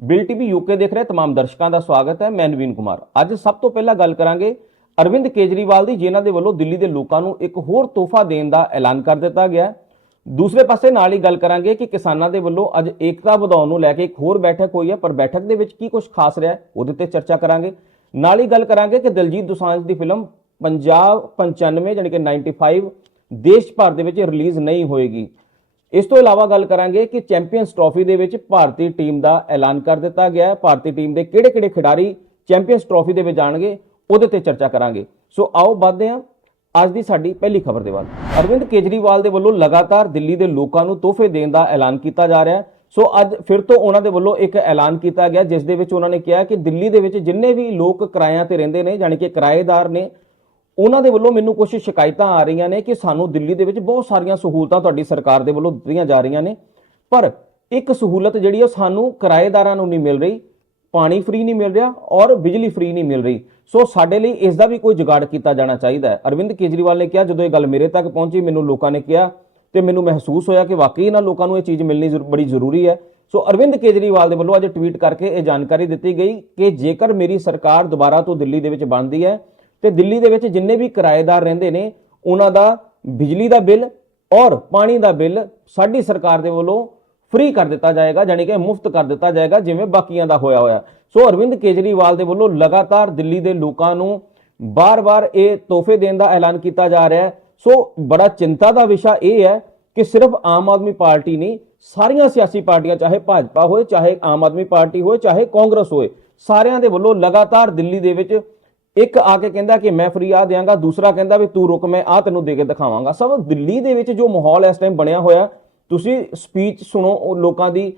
Bill TV UK ਦੇਖ ਰਹੇ तमाम ਦਰਸ਼ਕਾਂ ਦਾ ਸਵਾਗਤ ਹੈ ਮੈਂ ਨਵੀਨ ਕੁਮਾਰ ਅੱਜ ਸਭ ਤੋਂ ਪਹਿਲਾਂ ਗੱਲ ਕਰਾਂਗੇ ਅਰਵਿੰਦ ਕੇਜਰੀਵਾਲ ਦੀ ਜਿਨ੍ਹਾਂ ਦੇ ਵੱਲੋਂ ਦਿੱਲੀ ਦੇ ਲੋਕਾਂ ਨੂੰ ਇੱਕ ਹੋਰ ਤੋਹਫਾ ਦੇਣ ਦਾ ਐਲਾਨ ਕਰ ਦਿੱਤਾ ਗਿਆ ਹੈ। ਦੂਸਰੇ ਪਾਸੇ ਨਾਲ ਹੀ ਗੱਲ ਕਰਾਂਗੇ ਕਿ ਕਿਸਾਨਾਂ ਦੇ ਵੱਲੋਂ ਅੱਜ ਏਕਤਾ ਵਧਾਉਣ ਨੂੰ ਲੈ ਕੇ ਇੱਕ ਹੋਰ ਬੈਠਕ ਹੋਈ ਹੈ ਪਰ ਬੈਠਕ ਦੇ ਵਿੱਚ ਕੀ ਕੁਝ ਖਾਸ ਰਿਹਾ ਹੈ, ਉਹਦੇ ਤੇ ਚਰਚਾ ਕਰਾਂਗੇ ਨਾਲ ਹੀ ਗੱਲ ਕਰਾਂਗੇ ਕਿ ਦਿਲਜੀਤ ਦੋਸਾਂਝ ਦੀ ਫਿਲਮ ਪੰਜਾਬ 95 ਜਾਣੀ ਕਿ 95 ਦੇਸ਼ ਭਰ ਦੇ ਵਿੱਚ ਰਿਲੀਜ਼ ਨਹੀਂ ਹੋਏਗੀ ਇਸ ਤੋਂ ਇਲਾਵਾ ਗੱਲ ਕਰਾਂਗੇ ਕਿ ਚੈਂਪੀਅਨਸ ਟਰਾਫੀ ਦੇ ਵਿੱਚ ਭਾਰਤੀ ਟੀਮ ਦਾ ਐਲਾਨ ਕਰ ਦਿੱਤਾ ਗਿਆ ਹੈ। ਭਾਰਤੀ ਟੀਮ ਦੇ ਕਿਹੜੇ-ਕਿਹੜੇ ਖਿਡਾਰੀ ਚੈਂਪੀਅਨਸ ਟਰਾਫੀ ਦੇ ਵਿੱਚ ਜਾਣਗੇ, ਉਹਦੇ ਤੇ ਚਰਚਾ ਕਰਾਂਗੇ। ਸੋ ਆਓ ਵੱਧਦੇ ਹਾਂ ਅੱਜ ਦੀ ਸਾਡੀ ਪਹਿਲੀ ਖਬਰ ਦੇ ਵੱਲ। ਅਰਵਿੰਦ ਕੇਜਰੀਵਾਲ ਦੇ ਵੱਲੋਂ ਲਗਾਤਾਰ ਦਿੱਲੀ ਦੇ ਲੋਕਾਂ ਨੂੰ ਤੋਹਫੇ ਦੇਣ ਦਾ ਐਲਾਨ ਕੀਤਾ ਜਾ ਰਿਹਾ ਹੈ। ਸੋ ਅੱਜ ਫਿਰ ਤੋਂ ਉਹਨਾਂ ਦੇ ਵੱਲੋਂ ਇੱਕ ਐਲਾਨ ਕੀਤਾ ਗਿਆ, ਜਿਸ ਦੇ ਵਿੱਚ ਉਹਨਾਂ ਨੇ ਕਿਹਾ ਕਿ ਦਿੱਲੀ ਦੇ ਵਿੱਚ ਜਿੰਨੇ ਵੀ ਲੋਕ ਕਿਰਾਇਆਂ ਤੇ ਰਹਿੰਦੇ ਨੇ, ਯਾਨੀ ਕਿ ਕਿਰਾਏਦਾਰ ਨੇ ਉਹਨਾਂ ਦੇ ਵੱਲੋਂ ਮੈਨੂੰ ਕੁਝ ਸ਼ਿਕਾਇਤਾਂ ਆ ਰਹੀਆਂ ਨੇ ਕਿ ਸਾਨੂੰ ਦਿੱਲੀ ਦੇ ਵਿੱਚ ਬਹੁਤ ਸਾਰੀਆਂ ਸਹੂਲਤਾਂ ਤੁਹਾਡੀ ਸਰਕਾਰ ਦੇ ਵੱਲੋਂ ਦਿੱਤੀਆਂ ਜਾ ਰਹੀਆਂ ਨੇ। ਪਰ ਇੱਕ ਸਹੂਲਤ ਜਿਹੜੀ ਉਹ ਸਾਨੂੰ ਕਿਰਾਏਦਾਰਾਂ ਨੂੰ ਨਹੀਂ ਮਿਲ ਰਹੀ, ਪਾਣੀ ਫ੍ਰੀ ਨਹੀਂ ਮਿਲ ਰਿਹਾ ਔਰ ਬਿਜਲੀ ਫ੍ਰੀ ਨਹੀਂ ਮਿਲ ਰਹੀ। ਸੋ ਸਾਡੇ ਲਈ ਇਸ ਦਾ ਵੀ ਕੋਈ ਜੁਗਾੜ ਕੀਤਾ ਜਾਣਾ ਚਾਹੀਦਾ ਹੈ। ਅਰਵਿੰਦ ਕੇਜਰੀਵਾਲ ਨੇ ਕਿਹਾ, ਜਦੋਂ ਇਹ ਗੱਲ ਮੇਰੇ ਤੱਕ ਪਹੁੰਚੀ, ਮੈਨੂੰ ਲੋਕਾਂ ਨੇ ਕਿਹਾ ਤੇ ਮੈਨੂੰ ਮਹਿਸੂਸ ਹੋਇਆ ਕਿ ਵਾਕਈ ਇਹਨਾਂ ਲੋਕਾਂ ਨੂੰ ਇਹ ਚੀਜ਼ ਮਿਲਣੀ ਬੜੀ ਜ਼ਰੂਰੀ ਹੈ। ਸੋ ਅਰਵਿੰਦ ਕੇਜਰੀਵਾਲ ਦੇ ਵੱਲੋਂ ਅੱਜ ਟਵੀਟ ਕਰਕੇ ਇਹ ਜਾਣਕਾਰੀ ਦਿੱਤੀ ਗਈ ਕਿ ਜੇਕਰ ਮੇਰੀ ਸਰਕਾਰ ਦੁਬਾਰਾ ਤੋਂ ਦਿੱਲੀ ਦੇ ਵਿੱਚ ਬਣਦੀ ਹੈ ਤੇ ਦਿੱਲੀ ਦੇ ਵਿੱਚ ਜਿੰਨੇ ਵੀ ਕਿਰਾਏਦਾਰ ਰਹਿੰਦੇ ਨੇ, ਉਹਨਾਂ ਦਾ ਬਿਜਲੀ ਦਾ ਬਿੱਲ ਔਰ ਪਾਣੀ ਦਾ ਬਿੱਲ ਸਾਡੀ ਸਰਕਾਰ ਦੇ ਵੱਲੋਂ ਫ੍ਰੀ ਕਰ ਦਿੱਤਾ ਜਾਏਗਾ, ਜਾਣੀ ਕਿ ਮੁਫਤ ਕਰ ਦਿੱਤਾ ਜਾਏਗਾ, ਜਿਵੇਂ ਬਾਕੀਆਂ ਦਾ ਹੋਇਆ ਹੋਇਆ। ਸੋ ਅਰਵਿੰਦ ਕੇਜਰੀਵਾਲ ਦੇ ਵੱਲੋਂ ਲਗਾਤਾਰ ਦਿੱਲੀ ਦੇ ਲੋਕਾਂ ਨੂੰ ਬਾਰ-ਬਾਰ ਇਹ ਤੋਹਫੇ ਦੇਣ ਦਾ ਐਲਾਨ ਕੀਤਾ ਜਾ ਰਿਹਾ ਹੈ। ਸੋ ਬੜਾ ਚਿੰਤਾ ਦਾ ਵਿਸ਼ਾ ਇਹ ਹੈ ਕਿ ਸਿਰਫ ਆਮ ਆਦਮੀ ਪਾਰਟੀ ਨਹੀਂ, ਸਾਰੀਆਂ ਸਿਆਸੀ ਪਾਰਟੀਆਂ, ਚਾਹੇ ਭਾਜਪਾ ਹੋਏ, ਚਾਹੇ ਆਮ ਆਦਮੀ ਪਾਰਟੀ ਹੋਏ, ਚਾਹੇ ਕਾਂਗਰਸ ਹੋਏ, ਸਾਰਿਆਂ ਦੇ ਵੱਲੋਂ ਲਗਾਤਾਰ ਦਿੱਲੀ ਦੇ ਵਿੱਚ ਇੱਕ ਆ ਕੇ ਕਹਿੰਦਾ ਕਿ ਮੈਂ ਫਰੀ ਆ ਦਿਆਂਗਾ, ਦੂਸਰਾ ਕਹਿੰਦਾ ਵੀ ਤੂੰ ਰੁਕ, ਮੈਂ ਆ ਤੈਨੂੰ ਦੇ ਕੇ ਦਿਖਾਵਾਂਗਾ। ਸਭ ਦਿੱਲੀ ਦੇ ਵਿੱਚ ਜੋ ਮਾਹੌਲ ਇਸ ਟਾਈਮ ਬਣਿਆ ਹੋਇਆ, ਤੁਸੀਂ ਸਪੀਚ ਸੁਣੋ, ਉਹ ਲੋਕਾਂ ਦੀ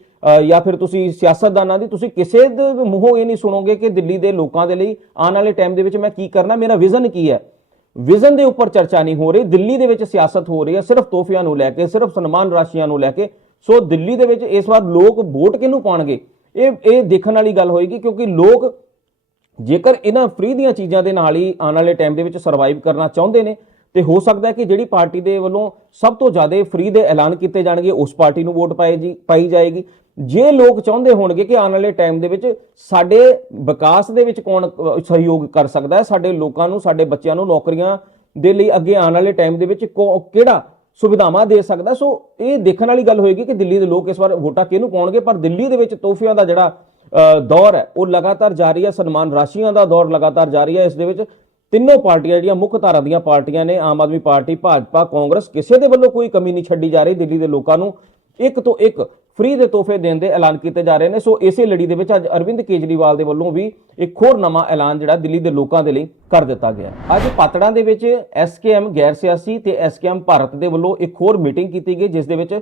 ਜਾਂ ਫਿਰ ਤੁਸੀਂ ਸਿਆਸਤਦਾਨਾਂ ਦੀ, ਤੁਸੀਂ ਕਿਸੇ ਦੇ ਮੂੰਹੋਂ ਇਹ ਨਹੀਂ ਸੁਣੋਗੇ ਕਿ ਦਿੱਲੀ ਦੇ ਲੋਕਾਂ ਦੇ ਲਈ ਆਉਣ ਵਾਲੇ ਟਾਈਮ ਦੇ ਵਿੱਚ ਮੈਂ ਕੀ ਕਰਨਾ, ਮੇਰਾ ਵਿਜ਼ਨ ਕੀ ਹੈ? ਵਿਜ਼ਨ ਦੇ ਉੱਪਰ ਚਰਚਾ ਨਹੀਂ ਹੋ ਰਹੀ, ਦਿੱਲੀ ਦੇ ਵਿੱਚ ਸਿਆਸਤ ਹੋ ਰਹੀ ਹੈ, ਸਿਰਫ ਤੋਹਫਿਆਂ ਨੂੰ ਲੈ ਕੇ, ਸਿਰਫ ਸਨਮਾਨ ਰਾਸ਼ੀਆਂ ਨੂੰ ਲੈ ਕੇ। ਸੋ ਦਿੱਲੀ ਦੇ ਵਿੱਚ ਇਸ ਵਾਰ ਲੋਕ ਵੋਟ ਕਿਹਨੂੰ ਪਾਉਣਗੇ? ਇਹ ਇਹ ਦੇਖਣ ਵਾਲੀ ਗੱਲ ਹੋਏਗੀ ਕਿਉਂਕਿ ਲੋਕ ਜੇਕਰ ਇਹਨਾਂ ਫ੍ਰੀ ਦੀਆਂ ਚੀਜ਼ਾਂ ਦੇ ਨਾਲ ਹੀ ਆਉਣ ਵਾਲੇ ਟਾਈਮ ਦੇ ਵਿੱਚ ਸਰਵਾਈਵ ਕਰਨਾ ਚਾਹੁੰਦੇ ਨੇ, ਤੇ ਹੋ ਸਕਦਾ ਹੈ ਕਿ ਜਿਹੜੀ ਪਾਰਟੀ ਦੇ ਵੱਲੋਂ ਸਭ ਤੋਂ ਜ਼ਿਆਦਾ ਫ੍ਰੀ ਦੇ ਐਲਾਨ ਕੀਤੇ ਜਾਣਗੇ, ਉਸ ਪਾਰਟੀ ਨੂੰ ਵੋਟ ਪਾਈ ਜੀ, ਪਾਈ ਜਾਏਗੀ। ਜੇ ਲੋਕ ਚਾਹੁੰਦੇ ਹੋਣਗੇ ਕਿ ਆਉਣ ਵਾਲੇ ਟਾਈਮ ਦੇ ਵਿੱਚ ਸਾਡੇ ਵਿਕਾਸ ਦੇ ਵਿੱਚ ਕੌਣ ਸਹਿਯੋਗ ਕਰ ਸਕਦਾ ਹੈ, ਸਾਡੇ ਲੋਕਾਂ ਨੂੰ, ਸਾਡੇ ਬੱਚਿਆਂ ਨੂੰ ਨੌਕਰੀਆਂ ਦੇ ਲਈ ਅੱਗੇ ਆਉਣ ਵਾਲੇ ਟਾਈਮ ਦੇ ਵਿੱਚ ਕੌ- ਕਿਹੜਾ ਸੁਵਿਧਾਵਾਂ ਦੇ ਸਕਦਾ ਸੋ ਇਹ ਦੇਖਣ ਵਾਲੀ ਗੱਲ ਹੋਏਗੀ ਕਿ ਦਿੱਲੀ ਦੇ ਲੋਕ ਇਸ ਵਾਰ ਵੋਟਾਂ ਕਿਹਨੂੰ ਪਾਉਣਗੇ, ਪਰ ਦਿੱਲੀ ਦੇ ਵਿੱਚ ਤੋਹਫਿਆਂ ਦਾ ਜਿਹੜਾ ਦੌਰ ਹੈ। ਉਹ ਲਗਾਤਾਰ ਜਾਰੀ ਹੈ। ਸਨਮਾਨ ਰਾਸ਼ੀਆਂ ਦਾ ਦੌਰ ਲਗਾਤਾਰ ਜਾਰੀ ਹੈ। ਇਸ ਦੇ ਵਿੱਚ ਤਿੰਨੋਂ ਪਾਰਟੀਆਂ ਜਿਹੜੀਆਂ ਮੁੱਖ ਧਾਰਾ ਦੀਆਂ ਪਾਰਟੀਆਂ ਨੇ, ਆਮ ਆਦਮੀ ਪਾਰਟੀ, ਭਾਜਪਾ, ਕਾਂਗਰਸ, ਕਿਸੇ ਦੇ ਵੱਲੋਂ ਕੋਈ ਕਮੀ ਨਹੀਂ ਛੱਡੀ ਜਾ ਰਹੀ ਦਿੱਲੀ ਦੇ ਲੋਕਾਂ ਨੂੰ। ਇੱਕ ਤੋਂ ਇੱਕ ਫ੍ਰੀ ਦੇ ਤੋਹਫੇ ਦੇਣ ਦੇ ਐਲਾਨ ਕੀਤੇ ਜਾ ਰਹੇ ਨੇ। ਸੋ ਇਸੇ ਲੜੀ ਦੇ ਵਿੱਚ ਅੱਜ ਅਰਵਿੰਦ ਕੇਜਰੀਵਾਲ ਦੇ ਵੱਲੋਂ ਵੀ ਇੱਕ ਹੋਰ ਨਵਾਂ ਐਲਾਨ ਜਿਹੜਾ ਦਿੱਲੀ ਦੇ ਲੋਕਾਂ ਦੇ ਲਈ ਕਰ ਦਿੱਤਾ ਗਿਆ ਅੱਜ ਪਾਤੜਾਂ ਦੇ ਵਿੱਚ ਐਸਕੇਐਮ ਗੈਰ ਸਿਆਸੀ ਤੇ ਐਸਕੇਐਮ ਭਾਰਤ ਦੇ ਵੱਲੋਂ ਇੱਕ ਹੋਰ ਮੀਟਿੰਗ ਕੀਤੀ ਗਈ, ਜਿਸ ਦੇ ਵਿੱਚ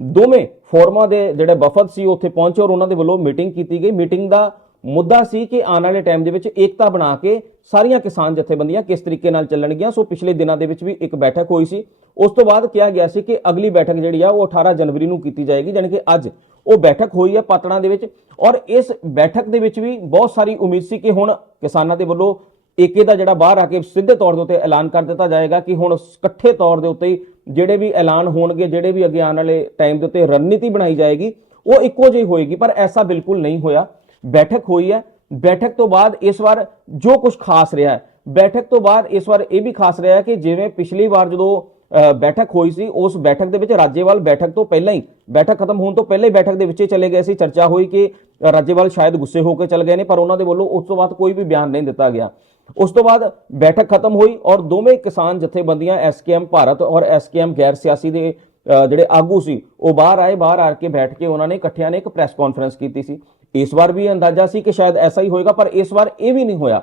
ਦੋਵੇਂ ਫੋਰਮਾਂ ਦੇ ਜਿਹੜੇ ਵਫਦ ਸੀ ਉੱਥੇ ਪਹੁੰਚੇ ਔਰ ਉਹਨਾਂ ਦੇ ਵੱਲੋਂ ਮੀਟਿੰਗ ਕੀਤੀ ਗਈ। ਮੀਟਿੰਗ ਦਾ ਮੁੱਦਾ ਸੀ ਕਿ ਆਉਣ ਵਾਲੇ ਟਾਈਮ ਦੇ ਵਿੱਚ ਏਕਤਾ ਬਣਾ ਕੇ ਸਾਰੀਆਂ ਕਿਸਾਨ ਜਥੇਬੰਦੀਆਂ ਕਿਸ ਤਰੀਕੇ ਨਾਲ ਚੱਲਣਗੀਆਂ। ਸੋ ਪਿਛਲੇ ਦਿਨਾਂ ਦੇ ਵਿੱਚ ਵੀ ਇੱਕ ਬੈਠਕ ਹੋਈ ਸੀ। ਉਸ ਤੋਂ ਬਾਅਦ ਕਿਹਾ ਗਿਆ ਸੀ ਕਿ ਅਗਲੀ ਬੈਠਕ ਜਿਹੜੀ ਆ, ਉਹ 18 ਜਨਵਰੀ ਨੂੰ ਕੀਤੀ ਜਾਏਗੀ, ਯਾਨੀ ਕਿ ਅੱਜ ਉਹ ਬੈਠਕ ਹੋਈ ਹੈ ਪਾਤੜਾਂ ਦੇ ਵਿੱਚ। ਔਰ ਇਸ ਬੈਠਕ ਦੇ ਵਿੱਚ ਵੀ ਬਹੁਤ ਸਾਰੀ ਉਮੀਦ ਸੀ ਕਿ ਹੁਣ ਕਿਸਾਨਾਂ ਦੇ ਵੱਲੋਂ ਏਕੇ ਦਾ ਜਿਹੜਾ ਬਾਹਰ ਆ ਕੇ ਸਿੱਧੇ ਤੌਰ ਦੇ ਉੱਤੇ ਐਲਾਨ ਕਰ ਦਿੱਤਾ ਜਾਏਗਾ ਕਿ ਹੁਣ ਇਕੱਠੇ ਤੌਰ ਦੇ ਉੱਤੇ ਜਿਹੜੇ ਵੀ ਐਲਾਨ ਹੋਣਗੇ, ਜਿਹੜੇ ਵੀ ਅੱਗੇ ਆਉਣ ਵਾਲੇ ਟਾਈਮ ਦੇ ਉੱਤੇ ਰਣਨੀਤੀ ਬਣਾਈ ਜਾਏਗੀ, ਉਹ ਇੱਕੋ ਜਿਹੀ ਹੋਏਗੀ, ਪਰ ਐਸਾ ਬਿਲਕੁਲ ਨਹੀਂ ਹੋਇਆ। ਬੈਠਕ ਹੋਈ ਹੈ। ਬੈਠਕ ਤੋਂ ਬਾਅਦ ਇਸ ਵਾਰ ਜੋ ਕੁਝ ਖਾਸ ਰਿਹਾ ਹੈ, ਬੈਠਕ ਤੋਂ ਬਾਅਦ ਇਸ ਵਾਰ ਇਹ ਵੀ ਖਾਸ ਰਿਹਾ ਕਿ ਜਿਵੇਂ ਪਿਛਲੀ ਵਾਰ ਜਦੋਂ ਬੈਠਕ ਹੋਈ ਸੀ। ਉਸ ਬੈਠਕ ਦੇ ਵਿੱਚ ਰਾਜੇਵਾਲ ਬੈਠਕ ਤੋਂ ਪਹਿਲਾਂ ਹੀ, ਬੈਠਕ ਖਤਮ ਹੋਣ ਤੋਂ ਪਹਿਲਾਂ ਹੀ ਬੈਠਕ ਦੇ ਵਿੱਚ ਹੀ ਚਲੇ ਗਏ ਸੀ। ਚਰਚਾ ਹੋਈ ਕਿ ਰਾਜੇਵਾਲ ਸ਼ਾਇਦ ਗੁੱਸੇ ਹੋ ਕੇ ਚਲ ਗਏ ਨੇ, ਪਰ ਉਹਨਾਂ ਦੇ ਵੱਲੋਂ ਉਸ ਤੋਂ ਬਾਅਦ ਕੋਈ ਵੀ ਬਿਆਨ ਨਹੀਂ ਦਿੱਤਾ ਗਿਆ। ਉਸ ਤੋਂ ਬਾਅਦ ਬੈਠਕ ਖਤਮ ਹੋਈ ਔਰ ਦੋਵੇਂ ਕਿਸਾਨ ਜਥੇਬੰਦੀਆਂ ਐਸਕੇਐਮ ਭਾਰਤ ਔਰ ਐਸਕੇਐਮ ਗੈਰ ਸਿਆਸੀ ਦੇ ਜਿਹੜੇ ਆਗੂ ਸੀ, ਉਹ ਬਾਹਰ ਆਏ, ਬਾਹਰ ਆ ਕੇ ਬੈਠ ਕੇ ਉਹਨਾਂ ਨੇ ਇਕੱਠਿਆਂ ਨੇ ਇੱਕ ਪ੍ਰੈਸ ਕਾਨਫਰੰਸ ਕੀਤੀ ਸੀ। ਇਸ ਵਾਰ ਵੀ ਇਹ ਅੰਦਾਜ਼ਾ ਸੀ ਕਿ ਸ਼ਾਇਦ ਐਸਾ ਹੀ ਹੋਏਗਾ, ਪਰ ਇਸ ਵਾਰ ਇਹ ਵੀ ਨਹੀਂ ਹੋਇਆ।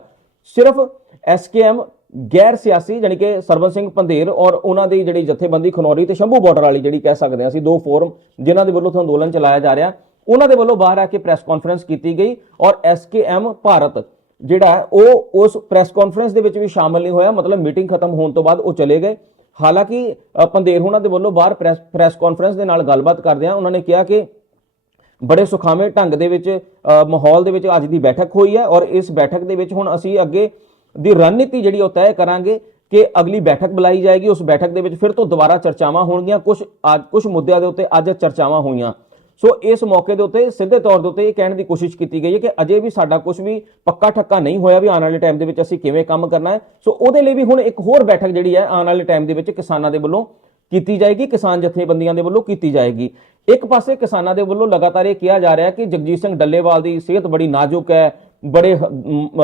ਸਿਰਫ ਐਸਕੇਐਮ ਗੈਰ ਸਿਆਸੀ ਯਾਨੀ ਕਿ ਸਰਵਨ ਸਿੰਘ ਪੰਧੇਰ ਔਰ ਉਹਨਾਂ ਦੀ ਜਿਹੜੀ ਜਥੇਬੰਦੀ ਖਨੌਰੀ ਤੇ ਸ਼ੰਭੂ ਬਾਰਡਰ ਵਾਲੀ ਜਿਹੜੀ ਕਹਿ ਸਕਦੇ ਹਾਂ ਅਸੀਂ ਦੋ ਫੋਰਮ ਜਿਨ੍ਹਾਂ ਦੇ ਵੱਲੋਂ ਤੋਂ ਅੰਦੋਲਨ ਚਲਾਇਆ ਜਾ ਰਿਹਾ। ਉਹਨਾਂ ਦੇ ਵੱਲੋਂ ਬਾਹਰ ਆ ਕੇ ਪ੍ਰੈਸ ਕਾਨਫਰੰਸ ਕੀਤੀ ਗਈ ਔਰ ਐਸਕੇਐਮ ਭਾਰਤ ਜਿਹੜਾ ਹੈ, ਉਹ ਉਸ ਪ੍ਰੈਸ ਕਾਨਫਰੰਸ ਦੇ ਵਿੱਚ ਵੀ ਸ਼ਾਮਲ ਨਹੀਂ ਹੋਇਆ। ਮਤਲਬ ਮੀਟਿੰਗ ਖਤਮ ਹੋਣ ਤੋਂ ਬਾਅਦ ਉਹ ਚਲੇ ਗਏ। ਹਾਲਾਂਕਿ ਅ, ਪੰਧੇਰ ਹੋਣਾ ਦੇ ਵੱਲੋਂ ਬਾਹਰ ਪ੍ਰੈਸ ਪ੍ਰੈਸ ਕਾਨਫਰੰਸ ਦੇ ਨਾਲ ਗੱਲਬਾਤ ਕਰਦਿਆਂ ਉਹਨਾਂ ਨੇ ਕਿਹਾ ਕਿ ਬੜੇ ਸੁਖਾਵੇਂ ਢੰਗ ਦੇ ਵਿੱਚ ਮਾਹੌਲ ਦੇ ਵਿੱਚ ਅੱਜ ਦੀ ਬੈਠਕ ਹੋਈ ਹੈ ਔਰ ਇਸ ਬੈਠਕ ਦੇ ਵਿੱਚ ਹੁਣ ਅਸੀਂ ਅੱਗੇ ਦੀ ਰਣਨੀਤੀ ਜਿਹੜੀ ਉਹ ਤੈਅ ਕਰਾਂਗੇ ਕਿ ਅਗਲੀ ਬੈਠਕ ਬੁਲਾਈ ਜਾਏਗੀ। ਉਸ ਬੈਠਕ ਦੇ ਵਿੱਚ ਫਿਰ ਤੋਂ ਦੁਬਾਰਾ ਚਰਚਾਵਾਂ ਹੋਣਗੀਆਂ। ਕੁਝ ਅੱਜ ਕੁਝ ਮੁੱਦਿਆਂ ਦੇ ਉੱਤੇ ਅੱਜ ਚਰਚਾਵਾਂ ਹੋਈਆਂ। ਸੋ ਇਸ ਮੌਕੇ ਦੇ ਉੱਤੇ ਸਿੱਧੇ ਤੌਰ ਦੇ ਉੱਤੇ ਇਹ ਕਹਿਣ ਦੀ ਕੋਸ਼ਿਸ਼ ਕੀਤੀ ਗਈ ਹੈ ਕਿ ਅਜੇ ਵੀ ਸਾਡਾ ਕੁਝ ਵੀ ਪੱਕਾ ਠੱਕਾ ਨਹੀਂ ਹੋਇਆ ਵੀ ਆਉਣ ਵਾਲੇ ਟਾਈਮ ਦੇ ਵਿੱਚ ਅਸੀਂ ਕਿਵੇਂ ਕੰਮ ਕਰਨਾ ਹੈ। ਸੋ ਉਹਦੇ ਲਈ ਵੀ ਹੁਣ ਇੱਕ ਹੋਰ ਬੈਠਕ ਜਿਹੜੀ ਹੈ ਆਉਣ ਵਾਲੇ ਟਾਈਮ ਦੇ ਵਿੱਚ ਕਿਸਾਨਾਂ ਦੇ ਵੱਲੋਂ ਕੀਤੀ ਜਾਏਗੀ, ਕਿਸਾਨ ਜਥੇਬੰਦੀਆਂ ਦੇ ਵੱਲੋਂ ਕੀਤੀ ਜਾਏਗੀ। ਇੱਕ ਪਾਸੇ ਕਿਸਾਨਾਂ ਦੇ ਵੱਲੋਂ ਲਗਾਤਾਰ ਇਹ ਕਿਹਾ ਜਾ ਰਿਹਾ ਕਿ ਜਗਜੀਤ ਸਿੰਘ ਡੱਲੇਵਾਲ ਦੀ ਸਿਹਤ ਬੜੀ ਨਾਜ਼ੁਕ ਹੈ। ਬੜੇ